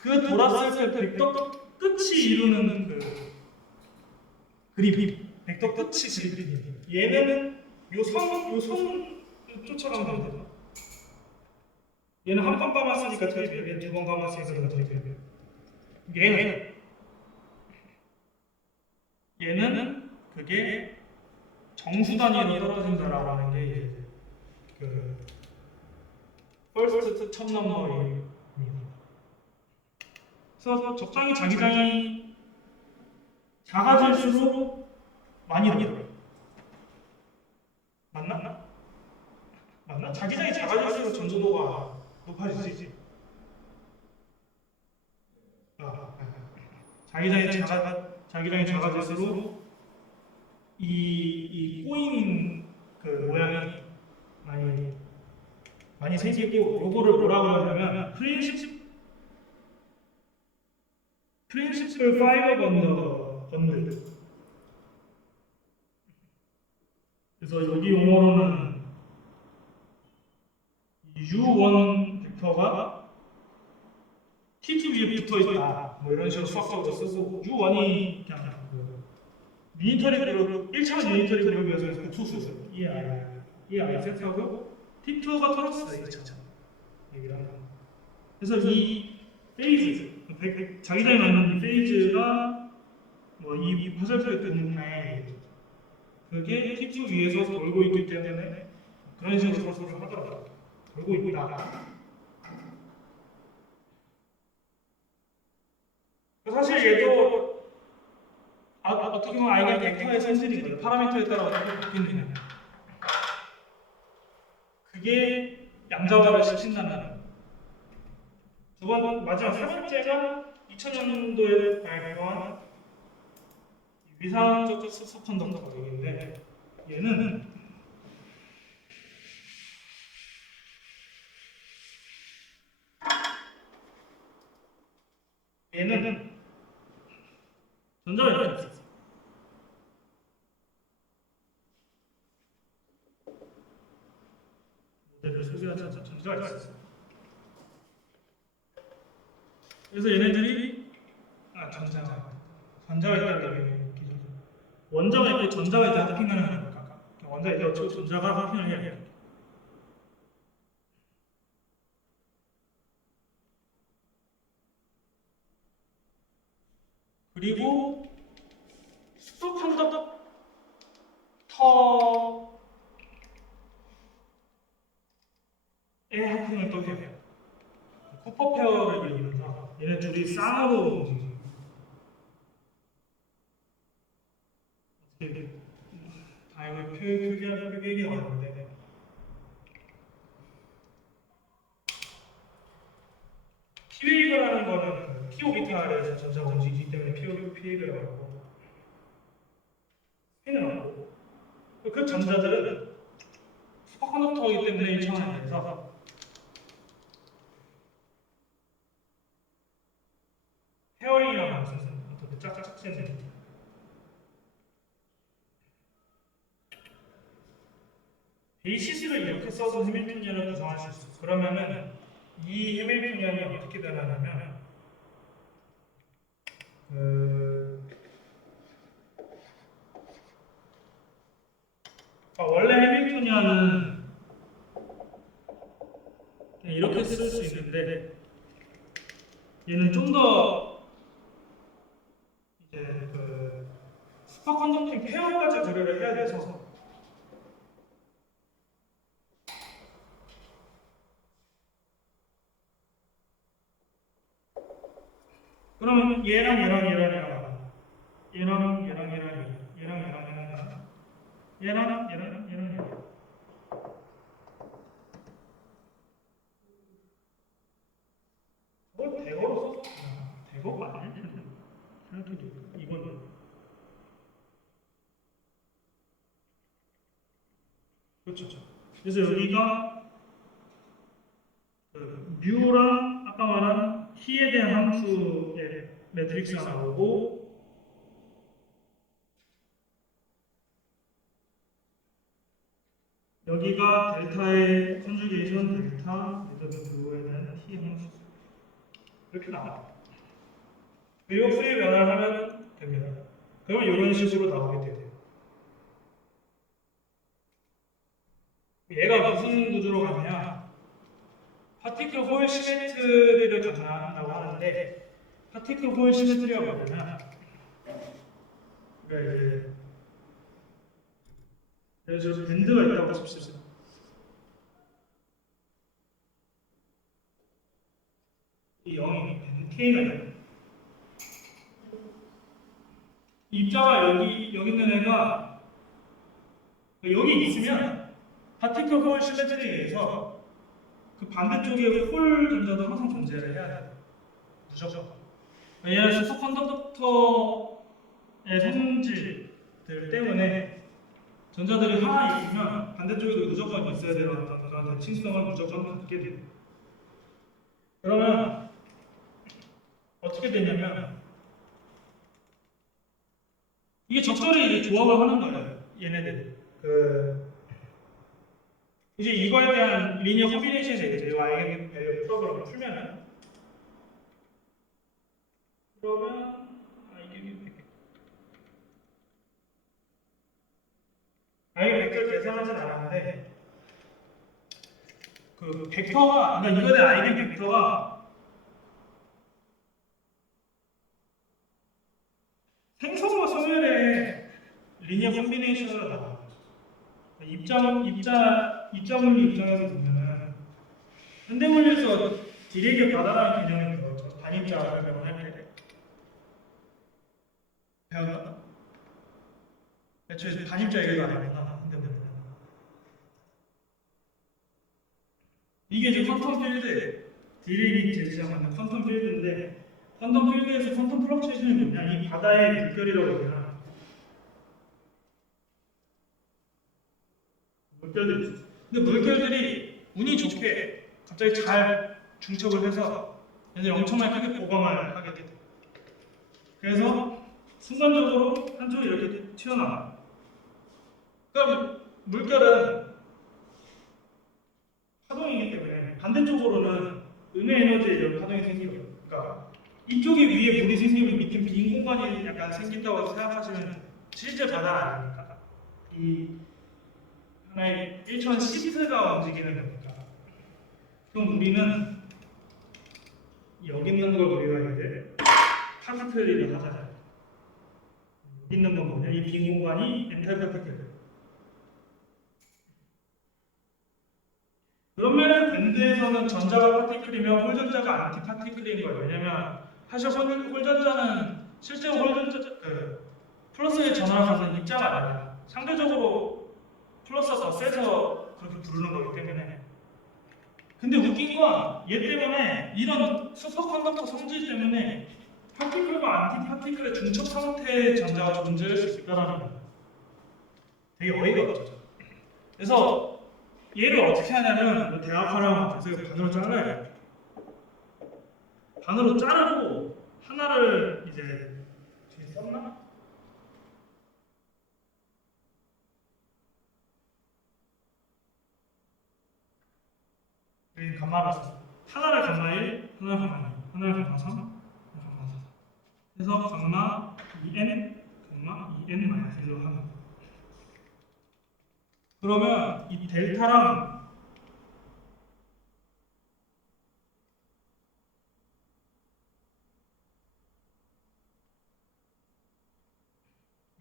그 돌았을 때 벡터 끝이 이루는 그 그림, 벡터 끝이 그림. 얘는 요 선 쫓아가면 되죠. 얘는 한 번 감았으니까 틀리고 얘는 두 번 감았으니까 틀리고 얘는 그게 정수 단위로 떨어진다라는 게 이제 그 first 첫 넘버입니다. 그래서 적당히 자기장이 작아질수록 많이 들어요. 맞나? 자기장이 작아질수록 전도도가 높아지지. 자기장이 작아질수록 이 꼬인 그 모양이 많이 생기고 요거를 뭐라고 하냐면 프린시플 파이버 번들. 그래서 여기 용어로는 U1 벡터가 T2 위에 붙어 있다. 뭐 이런 식으로 수학적으로 쓰고 U1이 그냥 유니터리 그룹 1차원 유니터리 그룹이어서 국수수 이 세트하고 T2가 토러스 2차원 얘기를 한다. 그래서 이 페이즈 자기장에 맞는 이 페이즈가 뭐 이 화살표의 등에 그게 T2 위에서 돌고 있기 때문에 그런 식으로 서로 하더라고요. 돌고 있다. 사실 얘도 어떻게 보면 아이가 벡터의 성질이 파라미터에 따라 어떻게 바뀌느냐. 그게 양자화를 시킨다는. 두 번 마지막 세 번째가 2000년도에 발표한 위상적 슈퍼컨덕터 가격인데 얘는 전자가 이렇게 있어요. 모델을 소개하자 전자가 있어요. 그래서 얘네들이 전자가 있다는 게 원자가 있고 전자가 있다 합핑을 하는 거니까 원자가 있고 전자가 합핑을 해야 돼요. 그리고 슈퍼컨덕터의 합핑을 또 해요. 쿠퍼 페어를 이루면서 얘네 둘이 쌍으로 움직여요. 이거 표기하기 나왔는데 P웨이브라는 거는 P-오비탈에서 전자가 움직이기 때문에 P웨이브라고 하고 스핀을 하고 그 전자들은 슈퍼컨덕터이기 때문에 1차원에서 페어링이라고 하는 어떤 짝짝 센 베이시스를 이렇게 써서 해밀턴이언을 구성할 수 있어요. 그러면은 이 해밀턴이언이 어떻게 되냐면 원래 해밀턴이언은 이렇게 쓸 수 있는데 얘는 좀 더 이제 슈퍼컨덕팅 페어까지 고려를 해야 돼서 그러면 얘랑 뭘 대거로 썼어? 대거 맞냐? 생각해도 이거는 그렇죠. 그래서 여기가 뮤랑 아까 말한 T에 대한 함수의 매트릭스가 나오고 여기가 델타의 컨주게이션 델타 에 대한 T 함수 이렇게 나와요. 그리고 수의 변화를 하면 됩니다. 그러면 이런 식으로 나오게 돼요. 얘가 무슨 구조로 가느냐? 파티클 홀 시메트리를 가져간다고 하는데 파티클 홀 시메트리가 뭐냐면 그러니까 이제 그래서 밴드가 있다고 칩시다. 이 0이 K가 있어요. 입자가 여기 있는 애가 여기 있으면 파티클 홀 시메트리에서 그 반대쪽에 홀 전자도 항상 존재를 해야 돼요. 무조건. 얘는 슈퍼컨덕터의 성질들 때문에 전자들이 하나 있으면 반대쪽에도 무조건 있어야 되는 어떤 그런 대칭성을 무조건 갖게 됩니다. 그러면 어떻게 되냐면 이게 적절히 이제 조합을 하는 거예요. 얘네들. 이제 이거에 대한 리니어 콤비네이션이 되겠죠. 이 아이겐 프로그램을 풀면은. 그러면 아이겐 벡터를 계산하진 않았는데 그 벡터가 그러니까 이거에 대한 아이겐 벡터가 생성과 소멸의 리니어 콤비네이션으로 나와요. 입자물 입장에서 보면은 현대물리에서 디렉의 바다라는 개념을 배웠죠. 단입자 설명을 할 때. 배웠나? 애초에 단입자 얘기가 안 했나? 현대물리. 이게 이제 퀀텀 필드, 디렉이 제시하는 퀀텀 필드인데 퀀텀 필드에서 퀀텀 플럭츄에이션이 뭐냐? 이 바다의 물결이라고 해야 물결들이 있어요. 근데 물결들이 운이 좋게 갑자기 잘 중첩을 해서 얘네들이 엄청나게 크게 보강을 하게 돼요. 그래서 순간적으로 한쪽이 이렇게 튀어나와요. 그럼 물결은 파동이기 때문에 반대쪽으로는 음의 에너지에 이런 파동이 생기거든요. 그러니까 이쪽에 위에 물이 생기면 밑에 빈 공간이 약간 생긴다고 생각하시면 실제 바다는 아닙니다. 이 하나의 1천 시트가 움직이는 거니까. 그럼 우리는 여기 있는 걸 우리가 이제 파티클이라고 하잖아요. 여기 있는 건 뭐냐? 이 빈 공간이 엔탈 파티클. 그러면 밴드에서는 전자가 파티클이면 홀전자가 안티 파티클인 거예요. 왜냐면 사실 홀전자는 실제로 홀전자 플러스의 전화를 가서 입자가 아니라 상대적으로 플러스가 더 세서 그렇게 부르는 거기 때문에. 근데 웃긴 건 얘 때문에 이런 수소 컨덕터 성질 때문에 파티클과 안티 파티클의 중첩 상태의 전자가 존재할 수 있다는 거예요. 되게 어이가 없죠. 그래서 얘를 어떻게 하냐면 대학하라고 그래서 반으로 잘라요. 반으로 자르고 하나를 이제 뒤에 썼나? 감마를 썼어. 하나를 감마 1, 하나를 감마 2, 하나를 감마 3, 하나를 감마 4. 그래서 감마 2n, 감마 2n 마이너스 1로 하는 거예요. 그러면 이 델타랑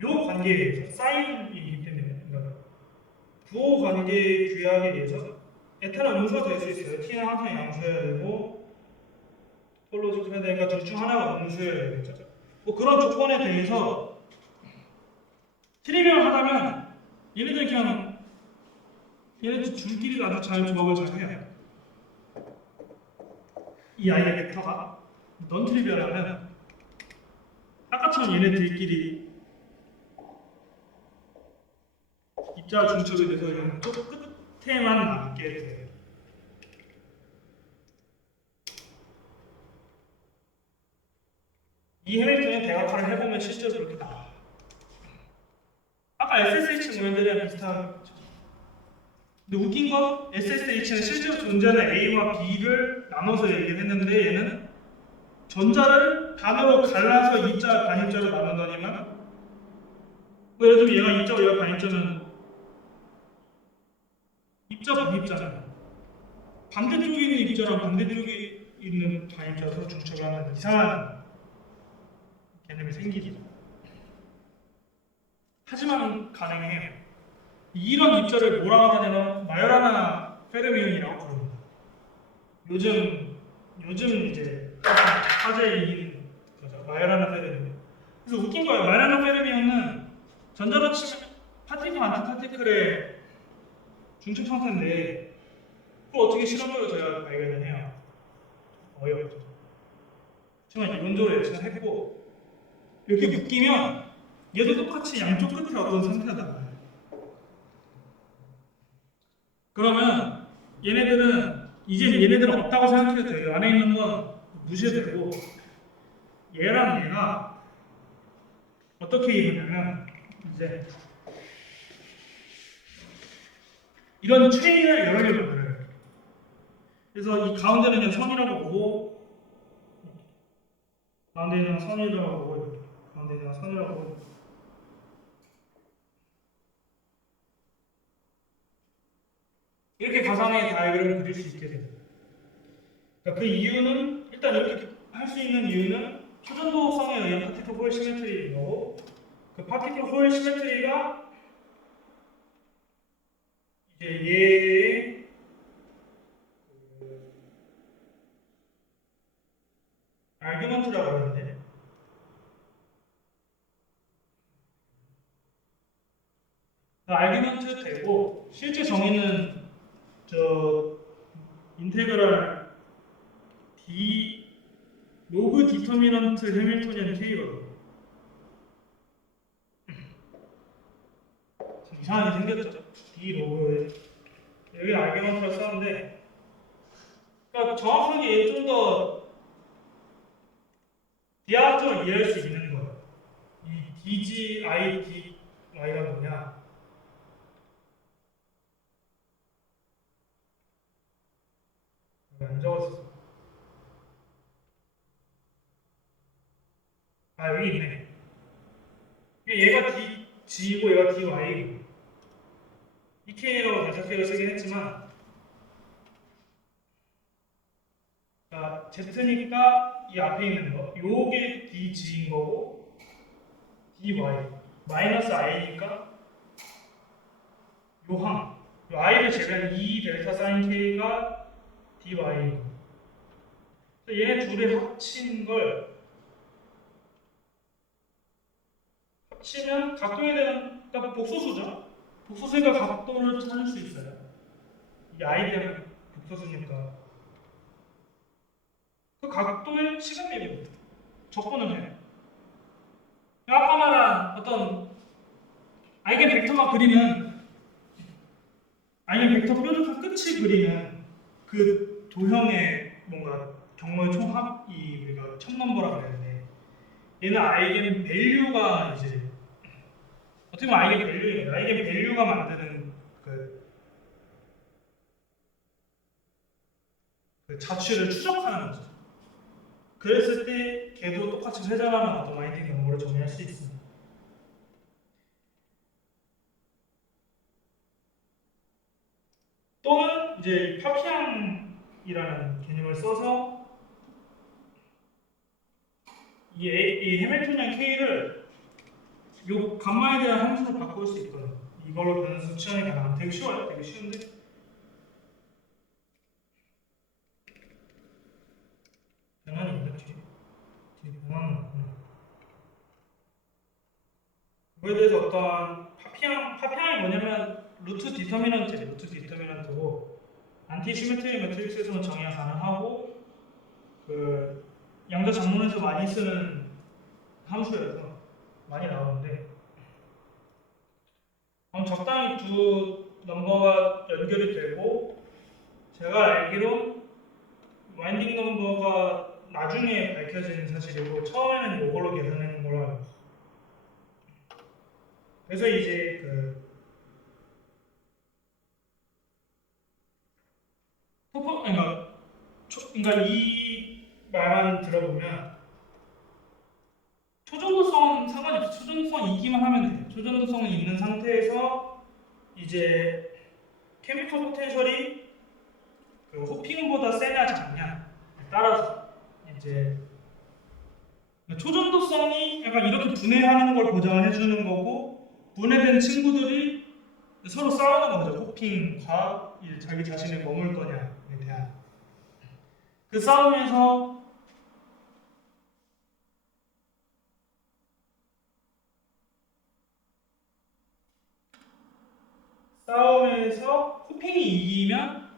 요 관계에 의해서 사인이기 때문에 그러니까 부호 관계 규약에 의해서 에타는 음수가 될 수 있어요. t는 항상 양수여야 되고 폴로지도 해야 되니까 둘 중 하나가 음수여야 되겠죠. 뭐 그런 조건에 대해서 트리비얼 하다면 얘네들 그냥 얘네들 줄끼리 아주 잘 조합을 잘 해요. 이 아이의 벡터가 넌 트리비얼하면 아까처럼 얘네들끼리 입자 중첩이 돼서 양쪽 끝에만 남게 돼요. 이 해밀턴의 대각화를 해보면 실제로 그렇게 나와요. 아까 SSH 모양들이랑 비슷한. 근데 웃긴 건 SSH는 실제로 존재하는 A와 B를 나눠서 얘기를 했는데 얘는 전자를 반으로 갈라서 입자, 반입자로 나눈다니만 뭐 예를 들면 얘가 입자고 얘가 반입자면 입자, 반입자잖아. 반대쪽에 있는 입자랑 반대쪽에 있는 반입자가 서로 중첩을 하는 이상한 개념이 생기죠. 하지만 가능해요. 이런 입자를 뭐라고 하냐면 마요라나 페르미온이라고 부릅니다. 요즘 이제 화제인 거죠. 마요라나 페르미온. 그래서 웃긴 거예요. 마요라나 페르미온은 전자로 치면 파티클 안티파티클의 중첩 상태인데 그걸 어떻게 실험적으로 저희가 발견을 해요. 어이없죠. 하지만 이론적으로 예측을 했고 이렇게 묶이면 얘도 똑같이 양쪽 끝에 어떤 상태가 나와요. 그러면 얘네들은 이제 얘네들은 없다고 생각해도 돼요. 안에 있는 건 무시해도 되고 얘랑 얘가 어떻게 이루냐면 이제 이런 체인을 여러 개를 만들어요. 그래서 이 가운데는 그냥 선이라고 보고 가운데는 선이라고 보고 가운데는 선이라고 보고 이렇게 가상의 다이어그램을 그릴 수 있게 됩니다. 그러니까 그 이유는 일단 이렇게 할 수 있는 이유는 초전도성에 의한 파티클 호일 시메트리인 거고 그 파티클 호일 시메트리가 이제 얘의 아규먼트라고 하는데 그 아규먼트 되고 실제 정의는 저 인테그랄 D 로그 디터미넌트 해밀토니안 K거든요. 이상하게 생겼죠. D 로그에 여기 아규먼트를 썼는데 그러니까 정확하게 좀 더 디아적으로 이해할 수 있는 거예요. 이 DGIDY가 뭐냐? 안 적었어. 아 여기 있네. 얘가 DG고 얘가 DY. EK라고 단축키를 쓰긴 했지만, 그러니까 Z니까 이 앞에 있는 거, 요게 DG인 거고, DY 마이너스 I니까 요항, 요 I를 제외한 E 델타 사인 K가 DY인 거. 얘네 둘이 합치면 각도에 대한 그러니까 복소수죠. 복소수니까 각도를 찾을 수 있어요. 이 아이디어는 복소수니까 그 각도의 시간비입니다. 적분을 해요. 아까 말한 어떤 아이겐 벡터만 그리면 아이겐 벡터 뾰족한 끝이 그리는 그 도형의 뭔가 경로의 총합이 우리가 첫 넘버라고 해야 되는데 얘는 아이겐 밸류가 이제 어떻게 보면 아이겐 밸류예요. 아이겐 밸류가 만드는 그 자취를 추적하는 거죠. 그랬을 때 걔도 똑같이 회전하는 어떤 마인딩 경로를 정의할 수 있습니다. 또는 이제 파피앙이라는 개념을 써서 이 해밀토니안 K를 요 감마에 대한 함수로 바꿀 수 있거든요. 이걸로 변수 취하는 게 가능한 되게 쉬워요. 되게 쉬운데 변환이 있나? 뒤에 변환은 없구나. 그거에 대해서 어떤 파피앙이 뭐냐면 루트 디터미넌트고 안티 시메트리 매트릭스에서는 정의가 가능하고 그 양자 작문에서 많이 쓰는 함수여서 많이 나오는데 적당히 두 넘버가 연결이 되고 제가 알기로 와인딩 넘버가 나중에 밝혀지는 사실이고 처음에는 이걸로 계산하는 걸로 알고 있어요. 그래서 이제 그러니까 이 말만 들어보면 초전도성은 상관이 없어. 초전도성이 있기만 하면 돼요. 초전도성이 있는 상태에서 이제 케미컬 포텐셜이 그 호핑보다 세냐 작냐에 따라서 이제 초전도성이 약간 이렇게 분해하는 걸 보장해 주는 거고 분해된 친구들이 서로 싸우는 거죠. 호핑과 자기 자신의 머물 거냐에 대한 그 싸움에서 호핑이 이기면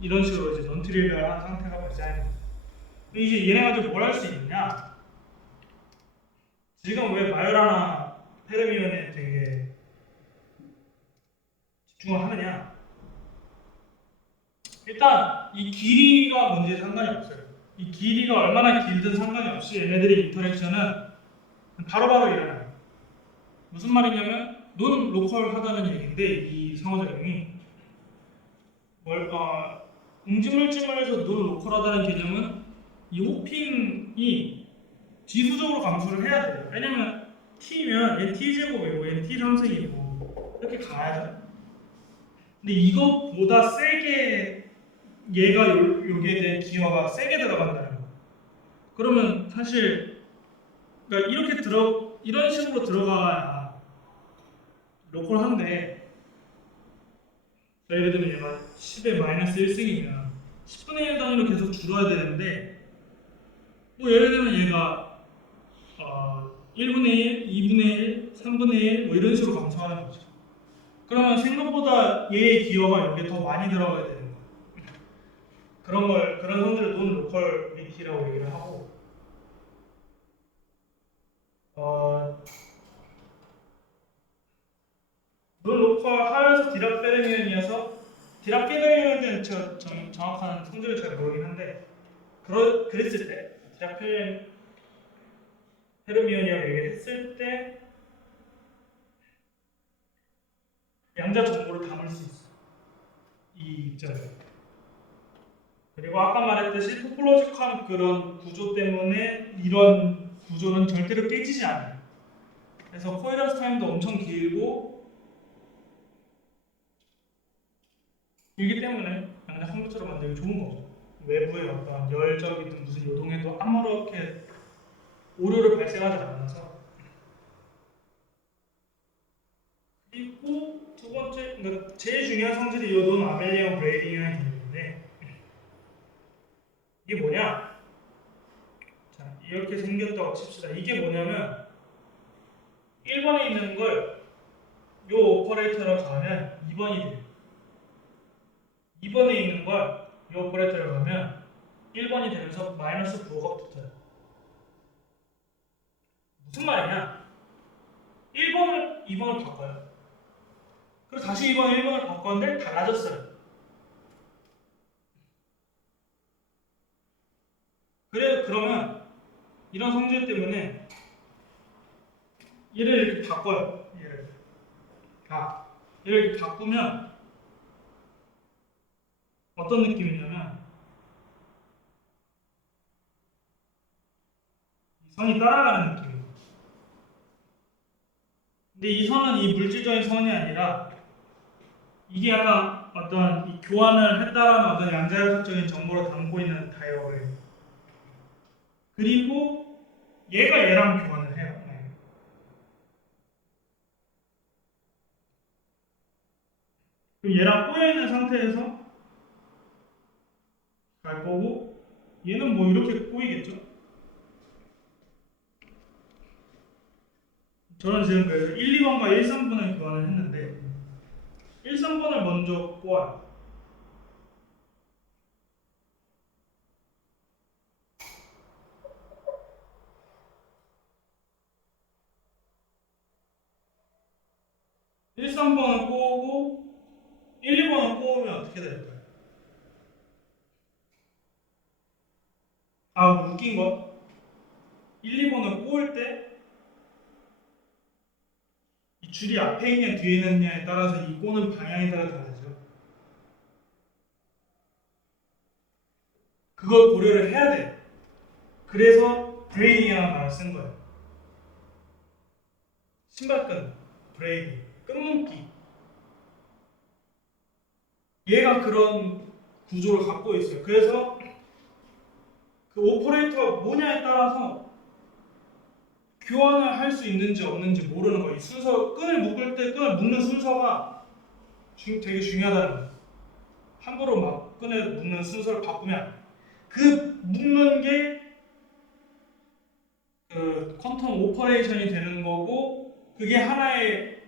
이런 식으로 이제 넌트리비얼한 상태가 발생합니다. 이제 얘네 가지고 뭘 할 수 있느냐? 지금 왜 바이오라나 페르미온에 되게 집중을 하느냐? 일단 이 길이가 뭔지 상관이 없어요. 이 길이가 얼마나 길든 상관이 없이 얘네들의 인터랙션은 바로바로 일어나요. 무슨 말이냐면 논 로컬하다는 얘기인데 이 상호작용이 음지물질에서 논 로컬하다는 개념은 이 호핑이 지수적으로 감소를 해야 돼요. 왜냐면 t면 얘 t제곱이고 얘 t3승이고 이렇게 가야죠. 근데 이것보다 세게 얘가 요게 된 기여가 세게 들어간다는 거. 그러면 사실 그러니까 이런 식으로 들어가야 로컬한데 예를 들면 얘가 10의 마이너스 1승이면 10분의 1 단위로 계속 줄어야 되는데 뭐 예를 들면 얘가 1분의 1, 2분의 1, 3분의 1 뭐 이런 식으로 감소하는 거죠. 그러면 생각보다 얘의 기여가 여기에 더 많이 들어가야 되는 거예요. 그런 성질을 논 로컬리티라고 얘기를 하고 논 로컬 하면서 디랍-베르니언이어서 디랍-베르니언은 정확한 성질을 잘 모르긴 한데 그랬을 때 디랍-베르니언이라고 얘기를 했을 때 양자 정보를 담을 수 있어. 이 입자를. 그리고 아까 말했듯이 토폴로지컬한 그런 구조 때문에 이런 구조는 절대로 깨지지 않아요. 그래서 코헤런스 타임도 엄청 길기 때문에 양자 컴퓨터로 만들기 좋은 거죠. 외부의 어떤 열적이든 무슨 요동에도 아무렇게 오류를 발생하지 않아서. 그리고 두 번째, 그러니까 제일 중요한 성질이 요돈 아벨리언 브레이딩이라는 개념인데 이게 뭐냐? 자, 이렇게 생겼다고 칩시다. 이게 뭐냐면 1번에 있는 걸 요 오퍼레이터로 가면 2번이 돼요. 2번에 있는 걸 요 오퍼레이터로 가면 1번이 되면서 마이너스 부호가 붙어요. 무슨 말이냐? 1번을 2번을 바꿔요. 그리고 다시 2번 1번을 바꿨는데 달라졌어요. 그러면 이런 성질 때문에 얘를 이렇게 바꿔요. 얘를 이렇게 바꾸면 어떤 느낌이냐면 이 선이 따라가는 느낌이에요. 근데 이 선은 이 물질적인 선이 아니라 이게 약간 어떤 이 교환을 했다라는 어떤 양자역학적인 정보를 담고 있는 다이어그램. 그리고 얘가 얘랑 교환을 해요. 그럼 얘랑 꼬여 있는 상태에서 갈 거고 얘는 뭐 이렇게 꼬이겠죠? 저는 지금 그래서 1, 2번과 1, 3번을 교환을 했는데 1, 3번을 먼저 꼬아요. 일, 3번을 꼬우고 1, 2번을 꼬우면 어떻게 될까요? 웃긴 건 1, 2번을 꼬을 때 이 줄이 앞에 있냐 뒤에 있느냐에 따라서 이 꼬는 방향에 따라 다르죠. 그걸 고려를 해야 돼. 그래서 브레이딩이라는 말을 쓴 거예요. 신발끈, 브레이딩, 끈문기. 얘가 그런 구조를 갖고 있어요. 그래서 그 오퍼레이터가 뭐냐에 따라서 교환을 할 수 있는지 없는지 모르는 거예요. 이 순서, 끈을 묶을 때 끈을 묶는 순서가 되게 중요하다는 거예요. 함부로 막 끈을 묶는 순서를 바꾸면 그 묶는 게 그 퀀텀 오퍼레이션이 되는 거고 그게 하나의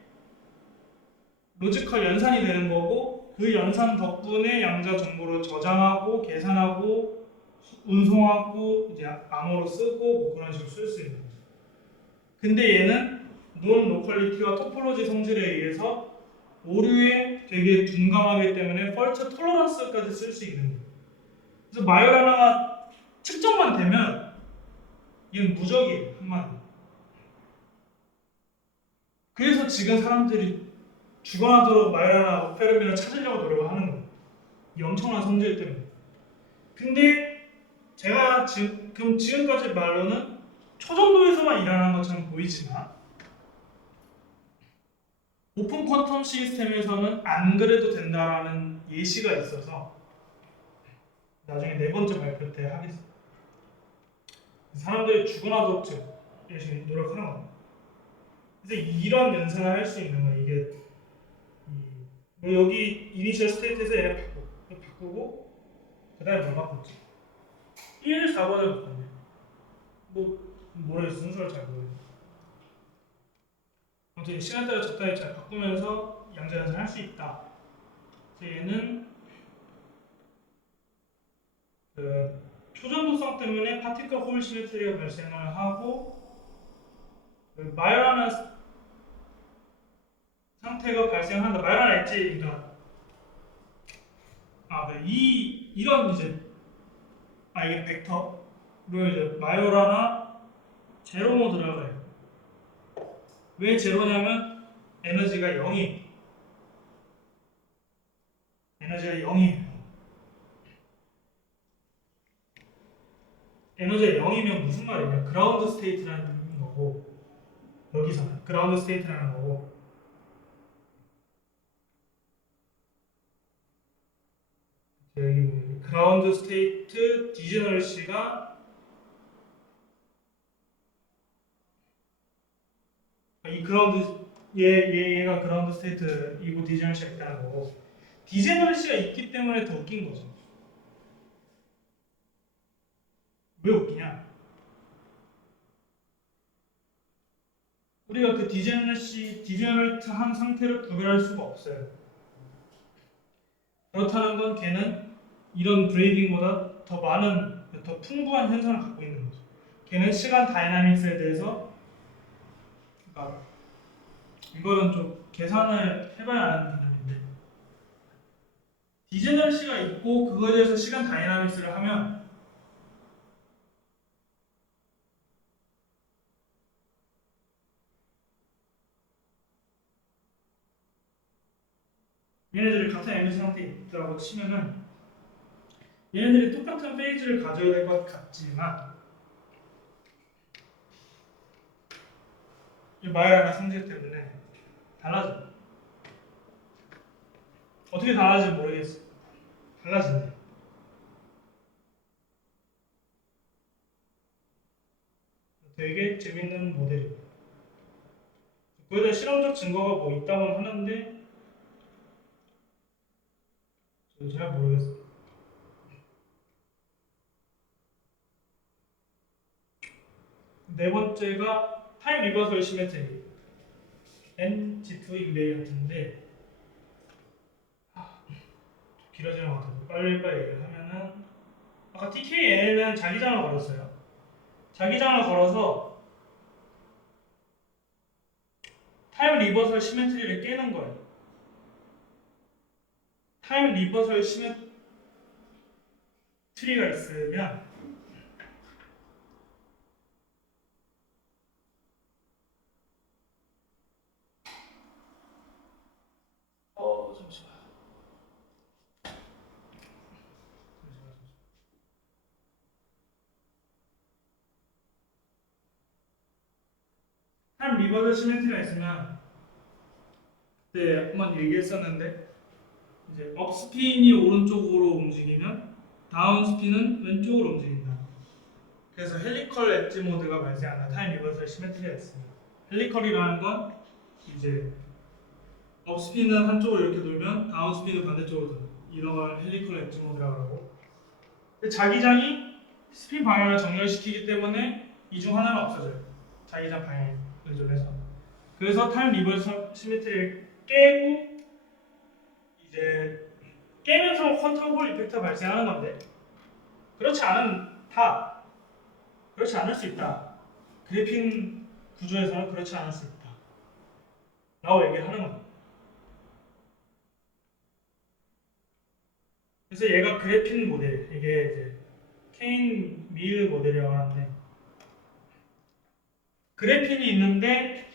로지컬 연산이 되는 거고 그 연산 덕분에 양자 정보를 저장하고 계산하고 운송하고 이제 암호로 쓰고 뭐 그런 식으로 쓸 수 있는 거죠. 근데 얘는 논 로컬리티와 토폴로지 성질에 의해서 오류에 되게 둔감하기 때문에 펄트 톨러런스까지 쓸 수 있는 거예요. 그래서 마열 하나가 측정만 되면 이건 무적이에요. 한마디. 그래서 지금 사람들이 죽어나도록 마열 하나 페르민을 찾으려고 노력을 하는 거예요. 이 엄청난 성질 때문에. 근데 제가 지금까지 말로는 초정도에서만 일하는 것처럼 보이지만 오픈 퀀텀 시스템에서는 안 그래도 된다라는 예시가 있어서 나중에 네 번째 발표 때 하겠습니다. 사람들이 죽어나도 열심히 노력하는 거예요. 그래서 이런 연산을 할 수 있는 거예요. 이게 뭐 여기 이니셜 스테이트에서 얘를 바꾸고 그 다음에 뭘 바꿨지? 1, 4번을 바꿨네. 모르겠어. 순서를 잘 모르겠어. 아무튼 시간대를 적당히 잘 바꾸면서 양자 연산을 할 수 있다. 그래서 얘는 그 초전도성 때문에 파티클 홀 시메트리가 발생을 하고 그 마열하는 상태가 발생한다. 마열하는 엣지, 그러니까 이런 이제 이게 벡터로 이제 마요라나 제로로 들어가요. 왜 제로냐면 에너지가 0이 에너지가 0이에요. 에너지가 0이면 무슨 말이냐? 그라운드 스테이트라는 거고 여기서는 그라운드 스테이트라는 거고 여기 그라운드 스테이트 디제너러시가 이 그라운드 얘가 그라운드 스테이트이고 디제너러시가 있다는 거고 디제너러시가 있기 때문에 더 웃긴 거죠. 왜 웃기냐? 우리가 그 디제너러트한 상태를 구별할 수가 없어요. 그렇다는 건 걔는 이런 브레이딩보다 더 많은, 더 풍부한 현상을 갖고 있는 거죠. 걔는 시간 다이나믹스에 대해서, 그러니까 이거는 좀 계산을 해봐야 하는 개념인데, 디제너러시가 있고 그거에 대해서 시간 다이나믹스를 하면 얘네들이 같은 에너지 상태에 있다고 치면은 얘네들이 똑같은 페이지를 가져야 될 것 같지만 이 마이어나 성질 때문에 달라져. 어떻게 달라질지 모르겠어. 달라진대. 되게 재밌는 모델이에요. 그에 대한 실험적 증거가 뭐 있다고는 하는데 잘 모르겠어요. 네 번째가 타임 리버설 시메트리 NT2 인베리언트인데 길어지는 것 같아서 빨리빨리 얘기를 하면은 아까 TKN은 자기장을 걸었어요. 자기장을 걸어서 타임 리버설 시메트리를 깨는 거예요. 타임 리버설 시메트리가 있으면 잠시만. 타임 리버설 시메트리가 있으면 그때 한번 얘기했었는데 이제 업 스핀이 오른쪽으로 움직이면 다운 스핀은 왼쪽으로 움직인다. 그래서 헬리컬 엣지 모드가 발생한다. 타임 리버설 시메트리가 있습니다. 헬리컬이라는 건 이제 업 스핀은 한쪽으로 이렇게 돌면 다운 스핀은 반대쪽으로 돌. 이런 걸 헬리컬 엣지 모드라고 하고. 자기장이 스핀 방향을 정렬시키기 때문에 이 중 하나는 없어져요. 자기장 방향에 의존해서. 그래서 타임 리버설 시메트리를 깨고 이제 깨면서 퀀텀 홀 이펙트가 발생하는 건데 그렇지 않을 수 있다. 그래핀 구조에서는 그렇지 않을 수 있다. 라고 얘기를 하는 겁니다. 그래서 얘가 그래핀 모델, 이게 이제 케인 밀 모델이라고 하는데, 그래핀이 있는데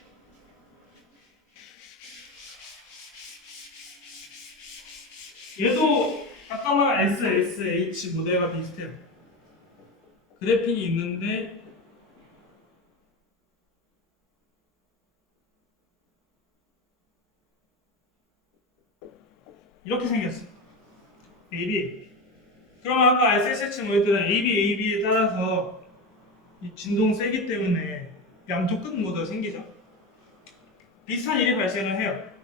얘도 아까 말한 SSH 모델과 비슷해요. 그래핀이 있는데 이렇게 생겼어. AB. 그러면 아까 SSH 모델들은 AB에 따라서 이 진동 세기 때문에 양쪽 끝 모두 생기죠. 비슷한 일이 발생을 해요.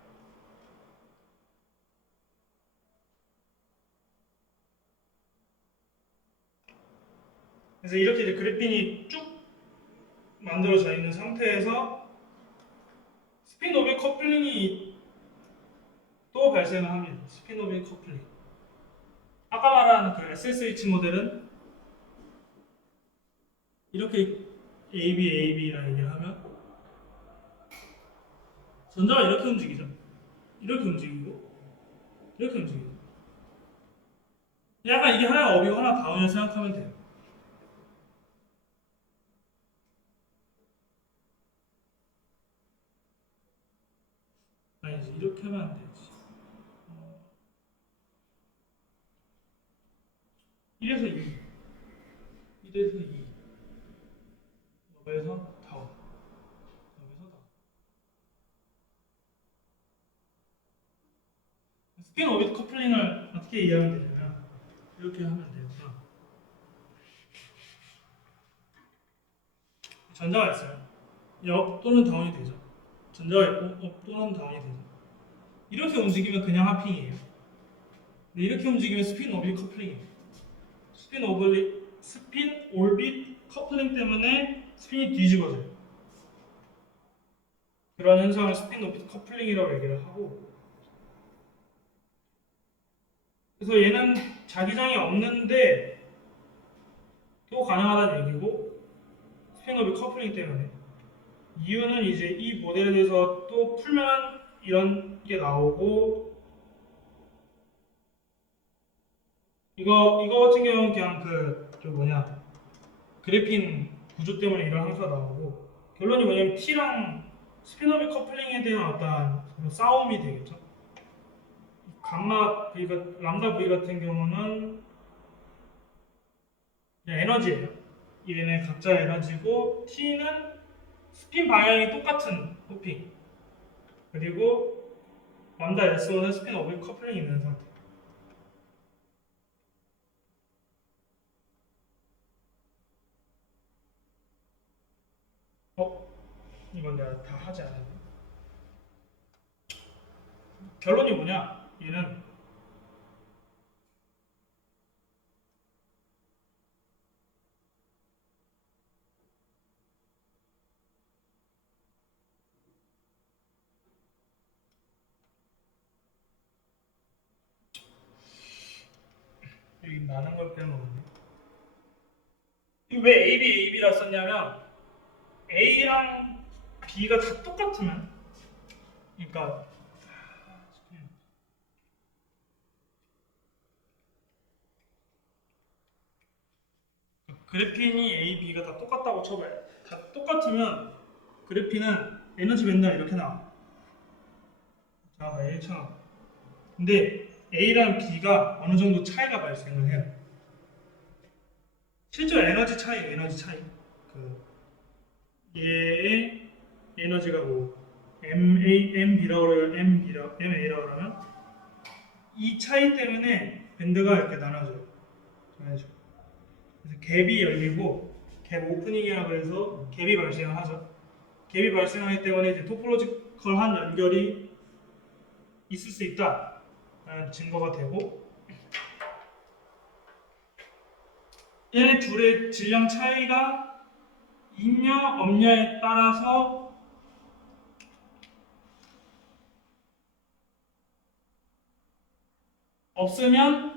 그래서 이렇게 이제 그래핀이 쭉 만들어져 있는 상태에서 스피노비 커플링이 또 발생을 합니다. 스피노비 커플링. 아까 말한 그 SSH 모델은 이렇게 AB라 얘기를 하면 전자가 이렇게 움직이죠. 이렇게 움직이고 이렇게 움직이고. 약간 이게 하나가 업이고 하나 다운이라고 생각하면 돼요. 아니지, 이렇게 하면 안 되지. 1에서 2, 1에서 2, 업에서 다운, 업에서 다운. 스핀 오빗 커플링을 어떻게 이해하면 되냐면 이렇게 하면 되구나. 전자가 있어요. 업 또는 다운이 되죠. 전자가 있고 업 또는 다운이 되죠. 이렇게 움직이면 그냥 하핑이에요. 근데 이렇게 움직이면 스핀 오빗 커플링이에요. 스핀 올빗 커플링 때문에 스핀이 뒤집어져요. 그런 현상을 스핀 오빗 커플링이라고 얘기를 하고, 그래서 얘는 자기장이 없는데 또 가능하다는 얘기고, 스핀 오빗 커플링 때문에. 이유는 이제 이 모델에 대해서 또 풀면 이런 게 나오고, 이거 같은 경우는 그냥 그래핀 구조 때문에 이런 함수가 나오고, 결론이 뭐냐면 T랑 스피너비 커플링에 대한 어떤 싸움이 되겠죠. 감마 V, 람다 V 같은 경우는 그냥 에너지예요. 얘네 각자 에너지고, T는 스핀 방향이 똑같은 호핑. 그리고 람다 S1은 스핀 오브 커플링이 있는 상태. 이건 내가 다 하지 않았네. 결론이 뭐냐? 얘는 여기 많은 걸 빼먹었네. 왜 AB라 썼냐면 A랑 B가 다 똑같으면, 그러니까 그래핀이 A, B가 다 똑같다고 쳐봐요. 다 똑같으면 그래핀은 에너지 밴드가 이렇게 나와. 자, 1,000원. 근데 A랑 B가 어느 정도 차이가 발생을 해요. 실제 에너지 차이. 그 얘의 에너지가 뭐 MB라고 그래요. MA라고 그러면 이 차이 때문에 밴드가 이렇게 나눠져요. 그래서 갭이 열리고 갭 오프닝이라고 해서 갭이 발생을 하죠. 갭이 발생하기 때문에 이제 토포로지컬한 연결이 있을 수 있다라는 증거가 되고, 얘네 둘의 질량 차이가 있냐 없냐에 따라서 없으면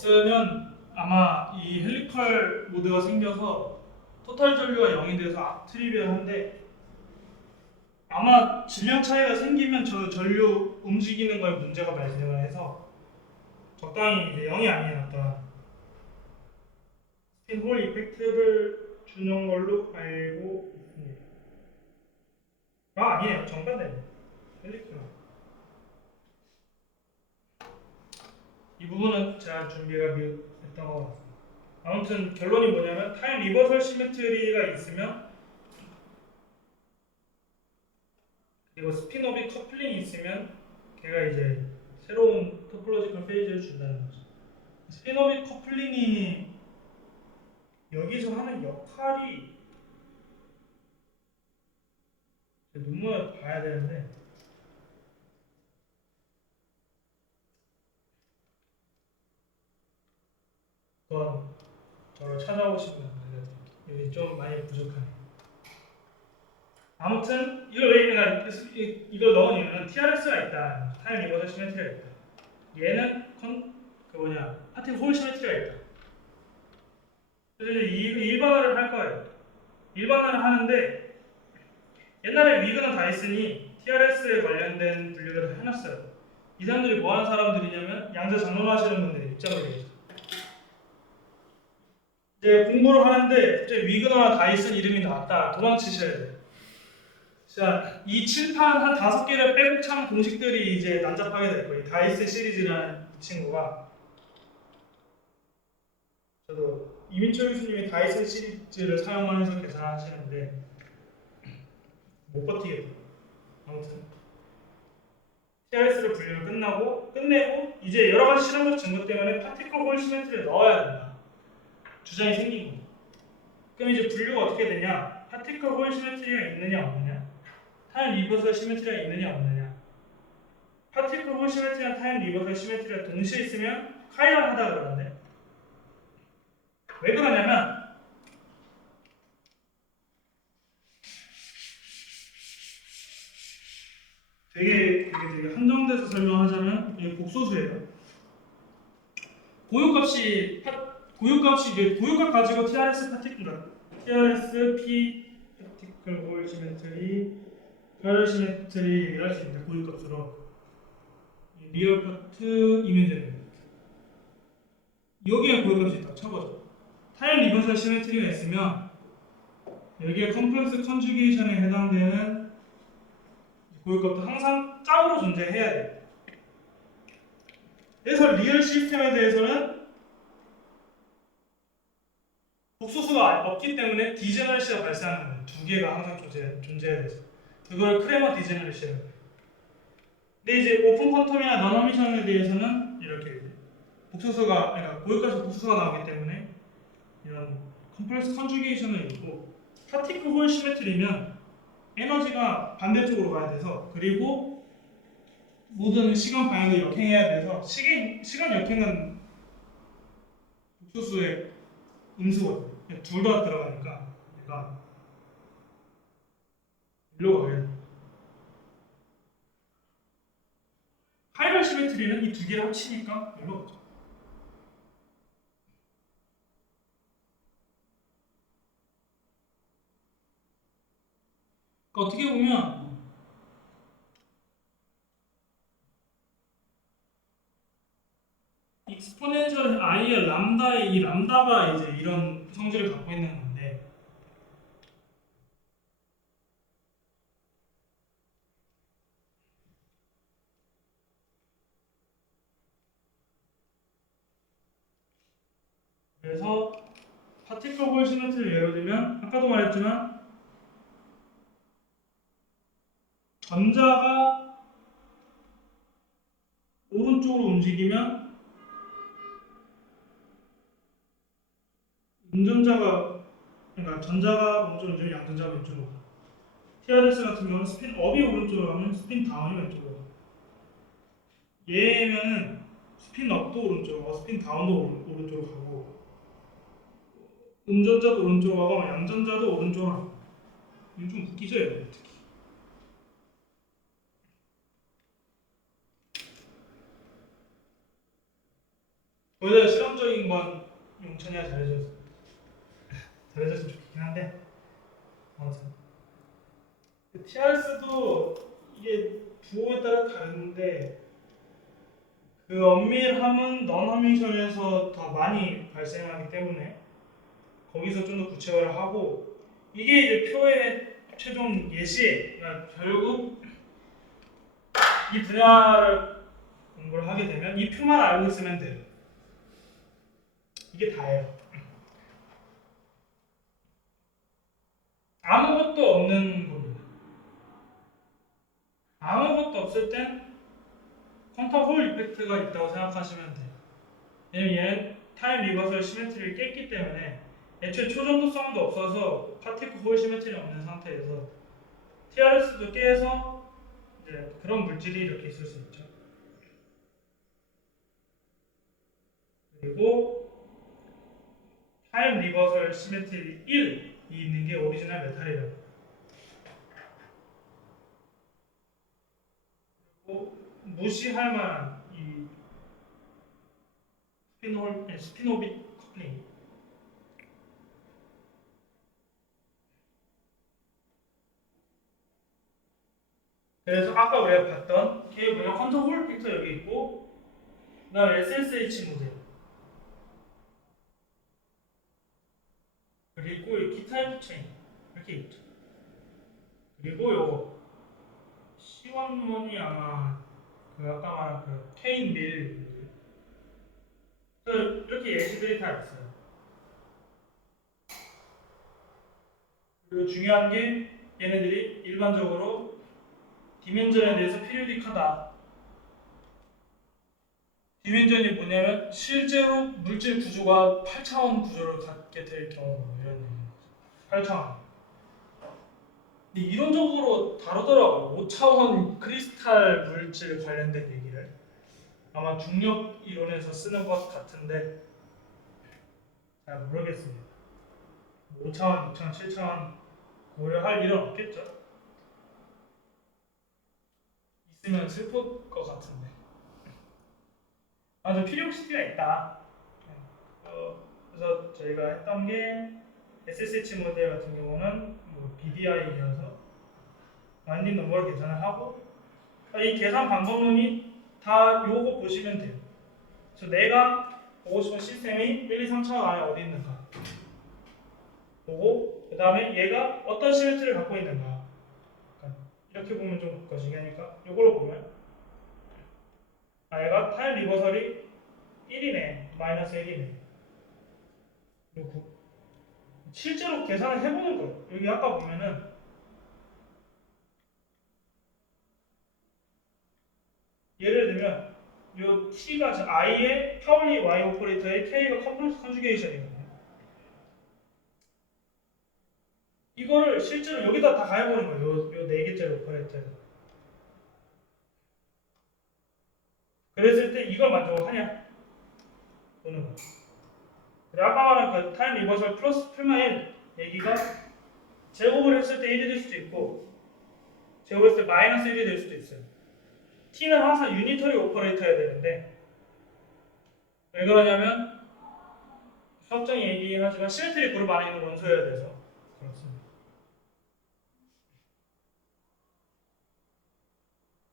없으면 아마 이 헬리컬 모드가 생겨서 토탈 전류가 0이 돼서 트리비얼한데, 아마 질량 차이가 생기면 저 전류 움직이는 거에 문제가 발생을 해서 적당히 이제 0이 아닌 어떤 스핀 홀 이펙트를 주는 걸로 알고 있습니다. 아니에요. 정반대예요. 헬리컬. 이 부분은 제가 준비가 됐던 것 같습니다. 아무튼 결론이 뭐냐면 타임 리버설 시메트리가 있으면, 그리고 스피너비 커플링이 있으면 걔가 이제 새로운 토폴로지컬 페이지를 준다는 거죠. 스피너비 커플링이 여기서 하는 역할이 논문을 봐야 되는데, 그건 저를 찾아오시면 알려드릴게요. 여기 좀 많이 부족하네요. 아무튼 이걸 넣은 이유는 TRS가 있다. 타임 리버설 시메트리가 있다. 얘는 파티클 홀 시메트리가 있다. 그래서 일반화를 할 거예요. 일반화를 하는데, 옛날에 위그너 다이슨이 TRS에 관련된 분류를 다 해놨어요. 이 사람들이 뭐 하는 사람들이냐면 양자 장론하시는 분들이 입장을 해요. 이제 공부를 하는데 갑자기 위그너나 다이슨 이름이 나왔다. 도망치셔야 돼요. 자, 이 칠판 한 5개를 빼곡 참 공식들이 이제 난잡하게 될 거예요. 다이슨 시리즈라는 이 친구가, 저도 이민철 교수님이 다이슨 시리즈를 사용하면서 계산하시는데 못 버티겠더라고요. 아무튼 TRS를 분류를 끝내고 이제 여러 가지 실험적 증거 때문에 파티클 홀 시메트리를 넣어야 된다. 주장이 생긴 거예요. 그럼 이제 분류가 어떻게 되냐? 파티클 홀 시메트리가 있느냐 없느냐? 타임 리버설 시메트리가 있느냐 없느냐? 파티클 홀 시메트리랑 타임 리버설 시메트리가 동시에 있으면 카이럴하다 그러는데, 왜 그러냐면 되게 한정돼서 설명하자면 이게 곡소수예요. 고유값 가지고 TRS P 파티클 홀 시메트리, 카이럴 시메트리 얘기를 할 수 있는데, 고유값으로 리얼 파트, 이미지널 파트, 여기에 고유값이 딱 쳐보죠. 타임 리버설 시메트리가 있으면 여기에 컴플렉스 컨주게이션에 해당되는 고유값도 항상 짝으로 존재해야 돼요. 그래서 리얼 시스템에 대해서는 복소수가 없기 때문에 디제너러시가 발생하는 거예요. 두 개가 항상 존재해야 돼서. 그걸 크레머 디제너러시라고 해요. 근데 이제 오픈 퀀텀이나 너너미션에 대해서는 이렇게 그러니까 고유값이 복소수가 나오기 때문에 이런 컴플렉스 컨주게이션을 있고, 파티클 홀 시메트리면 에너지가 반대쪽으로 가야 돼서, 그리고 모든 시간 방향도 역행해야 돼서, 시간 역행은 복소수의 음수거든요. 둘 다 들어가니까 얘가 일로 가야 돼요. 카이럴 시메트리는 이 두 개를 합치니까 일로 가죠. 그러니까 어떻게 보면 익스포넨셜 i의 람다의 이 람다가 이제 이런 성질을 갖고 있는 건데, 그래서 파티클 홀 시메트리를 예로 들면 아까도 말했지만 전자가 오른쪽으로 움직이면 그러니까 전자가 오른쪽으로 움직이면 양전자가 왼쪽으로 가. TRS 같은 경우는 스핀 업이 오른쪽으로 가면 스핀 다운이 왼쪽으로 가. 얘면은 스핀 업도 오른쪽으로 가고 스핀 다운도 오른쪽으로 가고, 음전자도 오른쪽으로 가고 양전자도 오른쪽으로 가고. 이거 좀 웃기죠, 여러분? 특히. 거기다 실험적인 건 용천이가 잘해줬으면 좋겠긴 한데 아무튼 TRS도 이게 부호에 따라 다른데 그 엄밀함은 넌허밍션에서 더 많이 발생하기 때문에 거기서 좀 더 구체화를 하고 이게 이제 표의 최종 예시에 그러니까 결국 이 분야를 공부를 하게 되면 이 표만 알고 있으면 돼요. 이게 다예요. 아무것도 없는 겁니다. 아무것도 없을 땐 퀀텀 홀 이펙트가 있다고 생각하시면 돼요. 왜냐면 얘는 타임 리버설 시메트리를 깼기 때문에 애초에 초전도성도 없어서 파티클 홀 시메트리 없는 상태에서 TRS도 깨서 이제 그런 물질이 이렇게 있을 수 있죠. 그리고 타임 리버설 시메트리 1이 있는 게 오리지널 메탈이라고. 그리고 무시할 만한 이 스피노빗 커플링. 그래서 아까 우리가 봤던 케이블의 퀀텀 홀 픽터 여기 있고 그 다음에 SSH 모델 그리고 이 기타 체인 이렇게 있죠. 그리고 요거 C11이 아마 그 아까 말한 그 케인 밀 이렇게 예시들이 다 있어요. 그리고 중요한 게 얘네들이 일반적으로 디멘전에 대해서 피리오딕하다. 디멘전이 뭐냐면 실제로 물질 구조가 8차원 구조를 갖게 될 경우 이런 얘기죠. 8차원. 근데 이론적으로 다루더라고요. 5차원 크리스탈 물질 관련된 얘기를. 아마 중력 이론에서 쓰는 것 같은데 잘 모르겠습니다. 5차원, 6차원, 7차원 고려할 일은 없겠죠. 있으면 슬플 것 같은데. 좀 필요시티가 있다. 그래서 저희가 했던 게 SSH 모델 같은 경우는 뭐 BDI이어서 와인딩 넘버를 계산을 하고 이 계산 방법론이 다 요거 보시면 돼요. 그래서 내가 보고 싶은 시스템이 1, 2, 3차원 안에 어디 있는가 보고 그 다음에 얘가 어떤 시메트리를 갖고 있는가 이렇게 보면 좀 거시기 하니까 요걸로 보면 얘가 타임 리버설이 1이네 마이너스 1이네 그리고 실제로 계산을 해보는 거예요. 여기 아까 보면은 예를 들면 요 t가 i의 파울리 y 오퍼레이터의 k가 컴플렉스 컨주게이션이거든요. 이거를 실제로 여기다 다 가해보는 거예요. 요 네 개짜리 오퍼레이터에서. 그랬을 때 이걸 만족하냐? 보는 거예요. 그리고 아까 말한 그 타임 리버설 플러스 풀마 1 얘기가 제곱을 했을 때 1이 될 수도 있고 제곱했을 때 마이너스 1이 될 수도 있어요. t는 항상 유니터리 오퍼레이터여야 되는데 왜 그러냐면 수학적인 얘기긴 하지만 시메트리 그룹 안에 있는 원소여야 돼서 그렇습니다.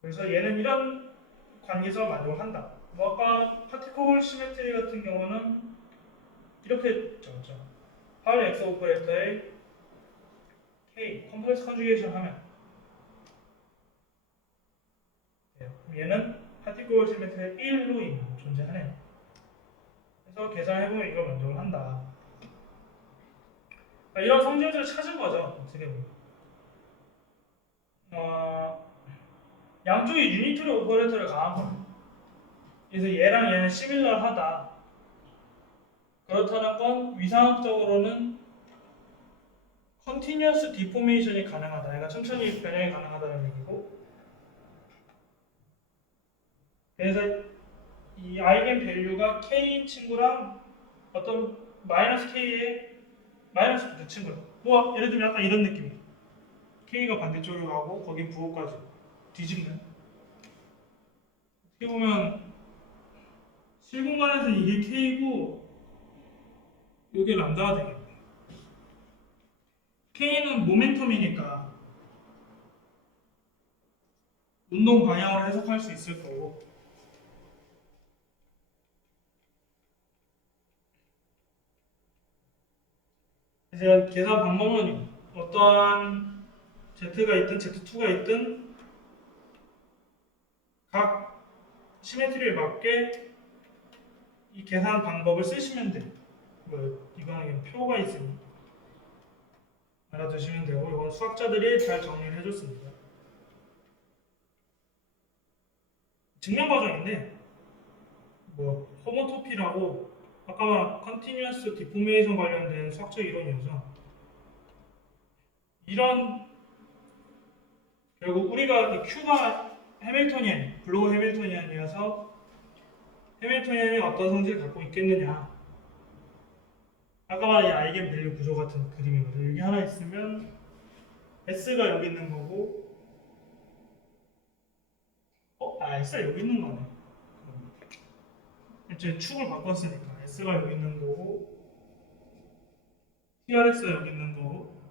그래서 얘는 이런 관계에서 만족을 한다. 뭐 아까 파티클 시메트리 같은 경우는 이렇게 적었죠. 파울 엑스 오퍼레이터의 K 컴플렉스 컨주게이션 하면 얘는 파티클 시메트리의 1로 존재하네요. 그래서 계산해보면 이걸 만족을 한다. 이런 성질들을 찾은 거죠. 어떻게 보면. 양쪽이 유니터리 오퍼레이터를 가한 거예요. 그래서 얘랑 얘는 시밀러하다. 그렇다는 건 위상학적으로는 컨티뉴어스 디포메이션이 가능하다. 그러니까 천천히 변형이 가능하다는 얘기고 그래서 이 아이겐 밸류가 K인 친구랑 어떤 마이너스 K의 마이너스 그 친구예요. 뭐 예를 들면 약간 이런 느낌이에요. K가 반대쪽으로 가고 거기 부호까지 뒤집는 어떻게 보면 실공 공간에서 이게 K고 이게 람다가 되겠네. K는 모멘텀이니까 운동 방향으로 해석할 수 있을 거고, 제가 계산 방법은 어떠한 Z가 있든 Z2가 있든 각 시메트리에 맞게 이 계산 방법을 쓰시면 돼요. 뭐 이거는 그냥 표가 있으니 알아두시면 되고, 이건 수학자들이 잘 정리를 해줬습니다. 증명 과정인데 뭐 호모토피라고 아까 말한 컨티뉴어스 디포메이션 관련된 수학적 이론이어서, 이런 결국 우리가 이 Q가 해밀토니안, 블로우 해밀토니안이어서 해밀토니안이 어떤 성질을 갖고 있겠느냐, 아까 말한 이 아이겐 밸류 구조 같은 그림이거든요. 여기 하나 있으면 S가 여기 있는 거고, S가 여기 있는 거네. 이제 축을 바꿨으니까 S가 여기 있는 거고, TRS가 여기 있는 거고,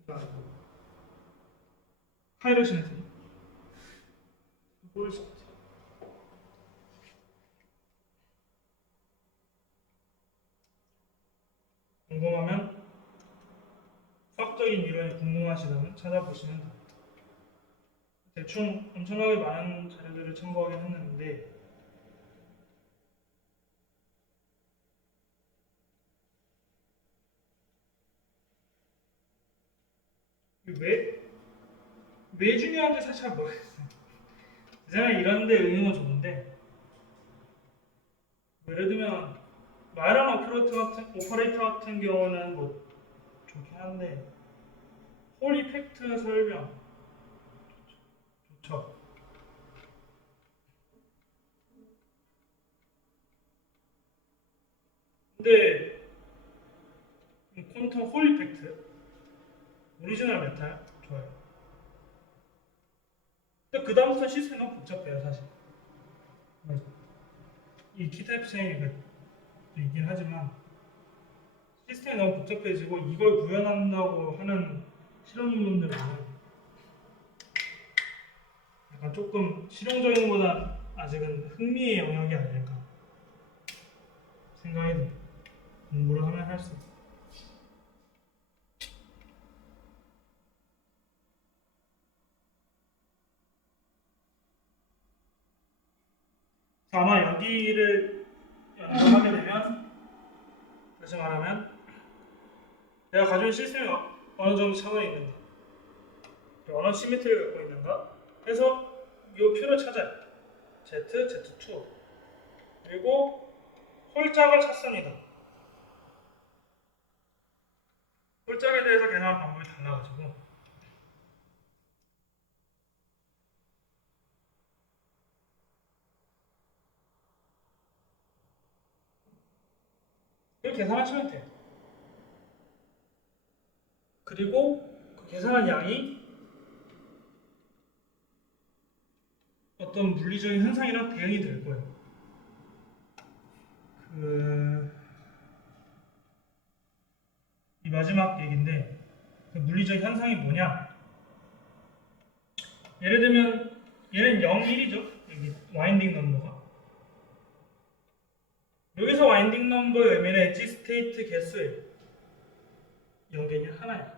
S가 파이러시네트 보일 수 있죠. 궁금하면, 수학적인 이론이 궁금하시다면 찾아보시면 됩니다. 대충 엄청나게 많은 자료들을 참고하긴 했는데, 왜 중요한지 사실 잘 모르겠어요. 제가 이런 데 응용은 좋은데, 예를 들면 마이런 오퍼레이터 같은 경우는 뭐 좋긴 한데, 홀 이펙트 설명 좋죠. 근데 퀀텀 홀 이펙트, 오리지널 메탈 좋아요. 근데 그 다음부터 시스템이 너무 복잡해요 사실. 이 키타입 체인이 있긴 하지만 시스템이 너무 복잡해지고, 이걸 구현한다고 하는 실험론들은 약간 조금 실용적인 것보다 아직은 흥미의 영역이 아닐까 생각이 듭니다. 공부를 하면 할수록. 아마 여기를 연구하게 되면, 다시 말하면 내가 가지고 있는 시스템이 어느 정도 차원이 있는가, 어느 시미트리를 갖고 있는가 해서 이 표를 찾아요. Z, Z2. 그리고 홀짝을 찾습니다. 홀짝에 대해서 계산하는 방법이 달라가지고, 이걸 계산하시면 돼요. 그리고 그 계산한 양이 어떤 물리적인 현상이랑 대응이 될 거예요. 이 마지막 얘기인데, 그 물리적 현상이 뭐냐? 예를 들면 얘는 0, 1이죠. 여기 와인딩 넘버가. 여기서 와인딩 넘버의 의미는 엣지 스테이트 개수예요. 0개냐 하나예요.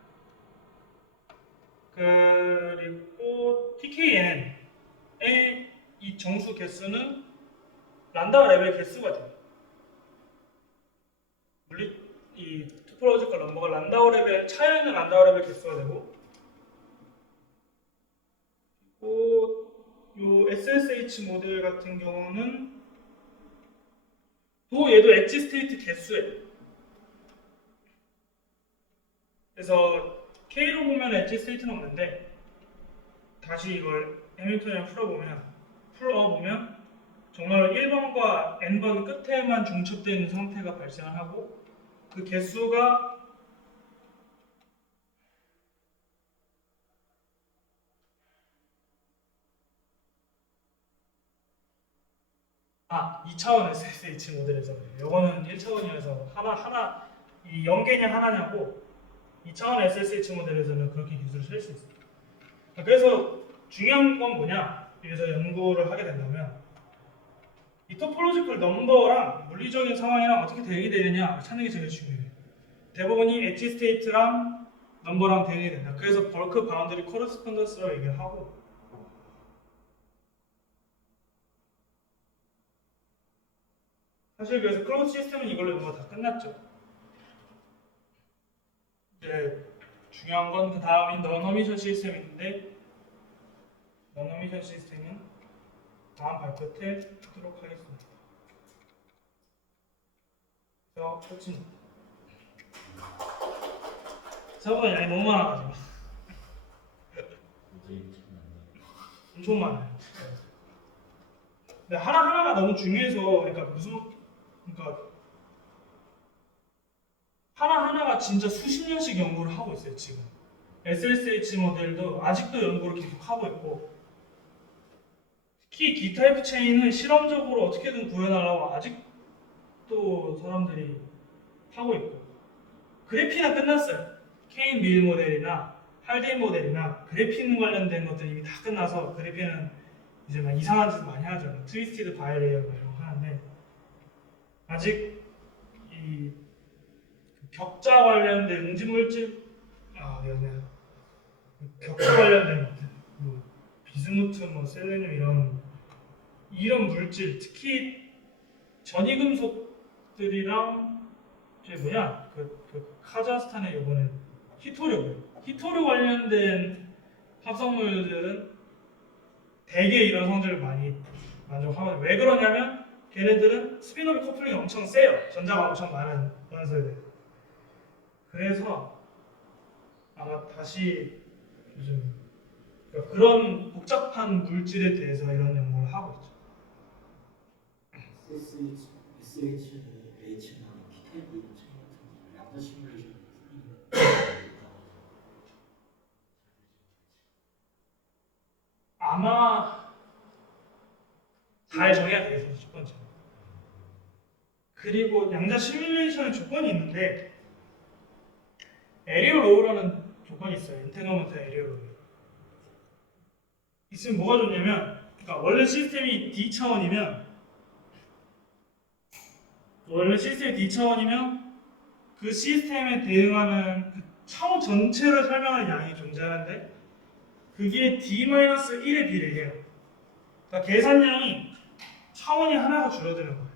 그리고 TKN의 이 정수 개수는 란다우 레벨 개수가 돼요. 이 토포로지컬 넘버가 란다우 레벨, 차이는 란다우 레벨 개수가 되고, 또 요 SSH 모델 같은 경우는 또 얘도 엣지 스테이트 개수예요. 그래서 K로 보면 엣지 스테이트는 없는데, 다시 이걸 해밀턴이랑 풀어보면 정말 1번과 n번 끝에만 중첩되어 있는 상태가 발생을 하고, 그 개수가 아, 2차원 SSH 모델에서 그래요. 이거는 1차원이어서 하나 이 연계냐 하나냐고 2차원 SSH 모델에서는 그렇게 기술을 쓸 수 있어요. 그래서 중요한 건 뭐냐? 여기서 연구를 하게 된다면 이 토폴로지컬 넘버랑 물리적인 상황이랑 어떻게 대응이 되느냐 찾는 게 제일 중요해요. 대부분이 엣지 스테이트랑 넘버랑 대응이 된다. 그래서 벌크 바운더리 코러스폰던스라고 얘기를 하고 사실 그래서 클로즈 시스템은 이걸로 연구가 다 끝났죠. 이제 중요한 건 그 다음인 너너미션 시스템인데 너너미션 시스템은 다음 발표 때 하도록 하겠습니다. 그래서 끝입니다. 생각보다 양이 너무 많아가지고 엄청 많아요. 근데 하나하나가 너무 중요해서 그러니까 하나하나가 진짜 수십 년씩 연구를 하고 있어요 지금. SSH 모델도 아직도 연구를 계속 하고 있고 특히 D타입 체인은 실험적으로 어떻게든 구현하려고 아직도 사람들이 하고 있고 그래핀은 끝났어요. 케인 밀 모델이나 할데인 모델이나 그래핀 관련된 것들이 이미 다 끝나서 그래핀은 이제 막 이상한 짓 많이 하죠. 트위스티드 바이레이어 이런 거 하는데 아직 이 격자 관련된 응집물질 격자 관련된 것들 뭐 비스무트, 뭐 셀레늄 이런 물질 특히 전이금속들이랑 그 카자흐스탄의 요번에 히토류 관련된 합성물들은 대개 이런 성질을 많이 만족하거든요. 왜 그러냐면 걔네들은 스피노비 커플링이 엄청 세요. 전자가 엄청 많은 원소에. 그래서 아마 다시 요즘 그러니까 그런 복잡한 물질에 대해서 이런 연구를 하고 있죠. SH나 P타입 이런 책 같은 거 랍터 시뮬레이션 아마 잘 정해야 되겠어요. 첫 번째. 그리고 양자 시뮬레이션의 조건이 있는데 에리어 로우라는 조건이 있어요. 인테그먼트 에리어 로우. 있으면 뭐가 좋냐면 그러니까 원래 시스템이 D 차원이면 그 시스템에 대응하는 그 차원 전체를 설명하는 양이 존재하는데 그게 D-1에 비례해요. 그러니까 계산량이 차원이 하나가 줄어드는 거예요.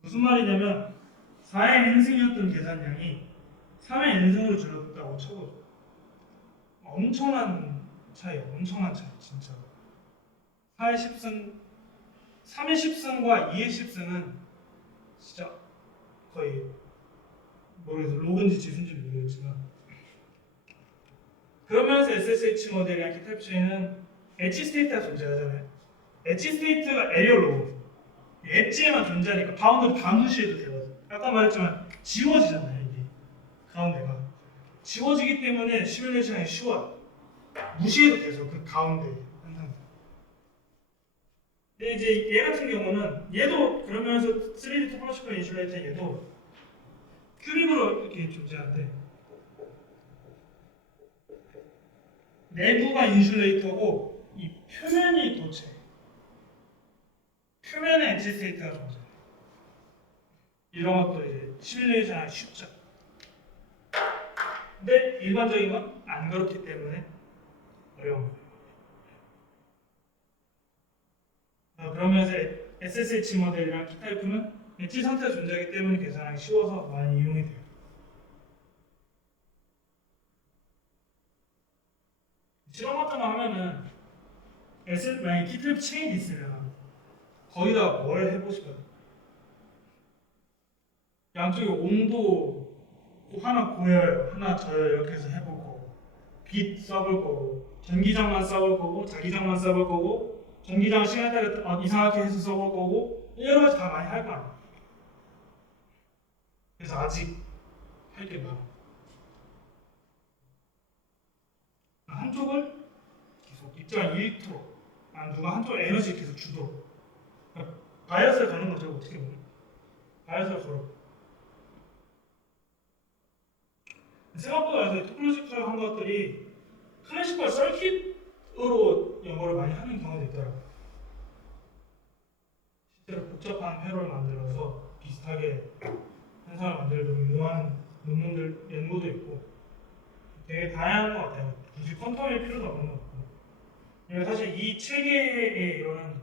무슨 말이냐면 4의 n승이었던 계산량이 3의 n승으로 줄었다고 쳐보죠. 엄청난 차이, 진짜. 4의 10승, 3의 10승과 2의 10승은 진짜 거의 모르겠어 로그인지 지수인지 모르겠지만 그러면서 SSH 모델이랑 기타 체인은 엣지 스테이트가 존재하잖아요. 엣지 스테이트가 에리어 로그 엣지에만 존재하니까 바운드를 다 무시해도 되거든. 아까 말했지만 지워지잖아요. 이게 가운데가 지워지기 때문에 시뮬레이션이 쉬워요. 무시해도 돼서 그 가운데 항상. 근데 이제 얘 같은 경우는 얘도 그러면서 3D 토폴로지컬 인슐레이터 얘도 큐빅으로 이렇게 존재하는데 내부가 인슐레이터고 이 표면이 도체. 표면에 엣지 스테이트가 존재해요. 이런 것도 이제 시뮬레이션하기 쉽죠. 근데 일반적인 건 안 그렇기 때문에 어려운 거예요. 그러면서 SSH 모델이랑 P타입은 엣지 상태가 존재하기 때문에 계산하기 쉬워서 많이 이용이 돼요. 실험 같은 거 하면은 만약에 P타입 체인이 있으면 거기다 뭘 해보시거든요. 양쪽에 온도 하나 고여요, 하나 져요 이렇게 해서 해볼 거고 빛 써볼 거고 전기장만 써볼 거고 자기장만 써볼 거고 전기장 시간에 따라 이상하게 해서 써볼 거고 여러 가지 다 많이 할 거 아니에요. 그래서 아직 할 게 많아. 한쪽을 계속 입장 1토 누가 한쪽 에너지 계속 주도록 바이어스를 가는 거죠. 어떻게 보면 바이어스를 걸어. 생각보다 토폴로지컬한 것들이 클래시컬 서킷으로 연구를 많이 하는 경우도 있더라고요. 실제로 복잡한 회로를 만들어서 비슷하게 현상을 만들도록 유도하는 논문들, 연구도 있고 되게 다양한 것 같아요. 굳이 퀀텀일 필요도 없는 것 같고. 그리고 사실 이 체계의 이런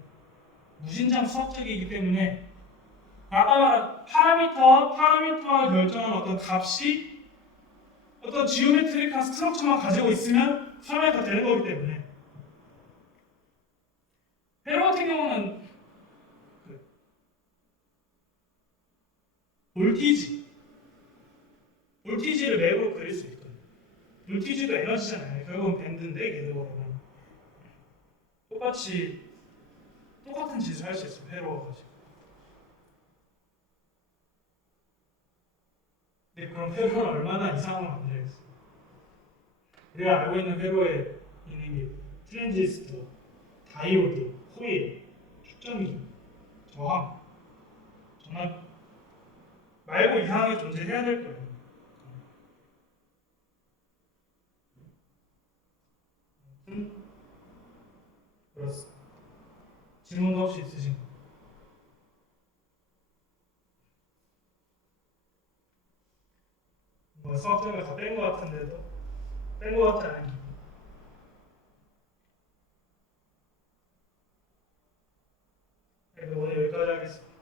무신장 수학적이기 때문에 아까 말한 파라미터가 결정한 어떤 값이 어떤 지오메트릭한 스트럭처만 가지고 있으면 설명이 다 되는 거기 때문에 회로 같은 경우는 그 볼티지를 맵으로 그릴 수 있거든요. 볼티지도 에너지잖아요. 결국은 밴드인데 계속으로는 똑같은 짓을 할 수 있어요. 회로가 가지고. 근데 그럼 회로는 얼마나 이상을 만들겠어요? 우리가 알고 있는 회로에 있는 게 트랜지스터, 다이오드, 코일, 축전기, 저항 정말 말고 이상하게 존재해야 될 거예요. 그렇습니다. 질문도 혹시 있으신가요? 뭐 수학적을 다 뺀 것 같은데도 뺀 것 같지 않아요? 그래도 오늘 여기까지 하겠습니다.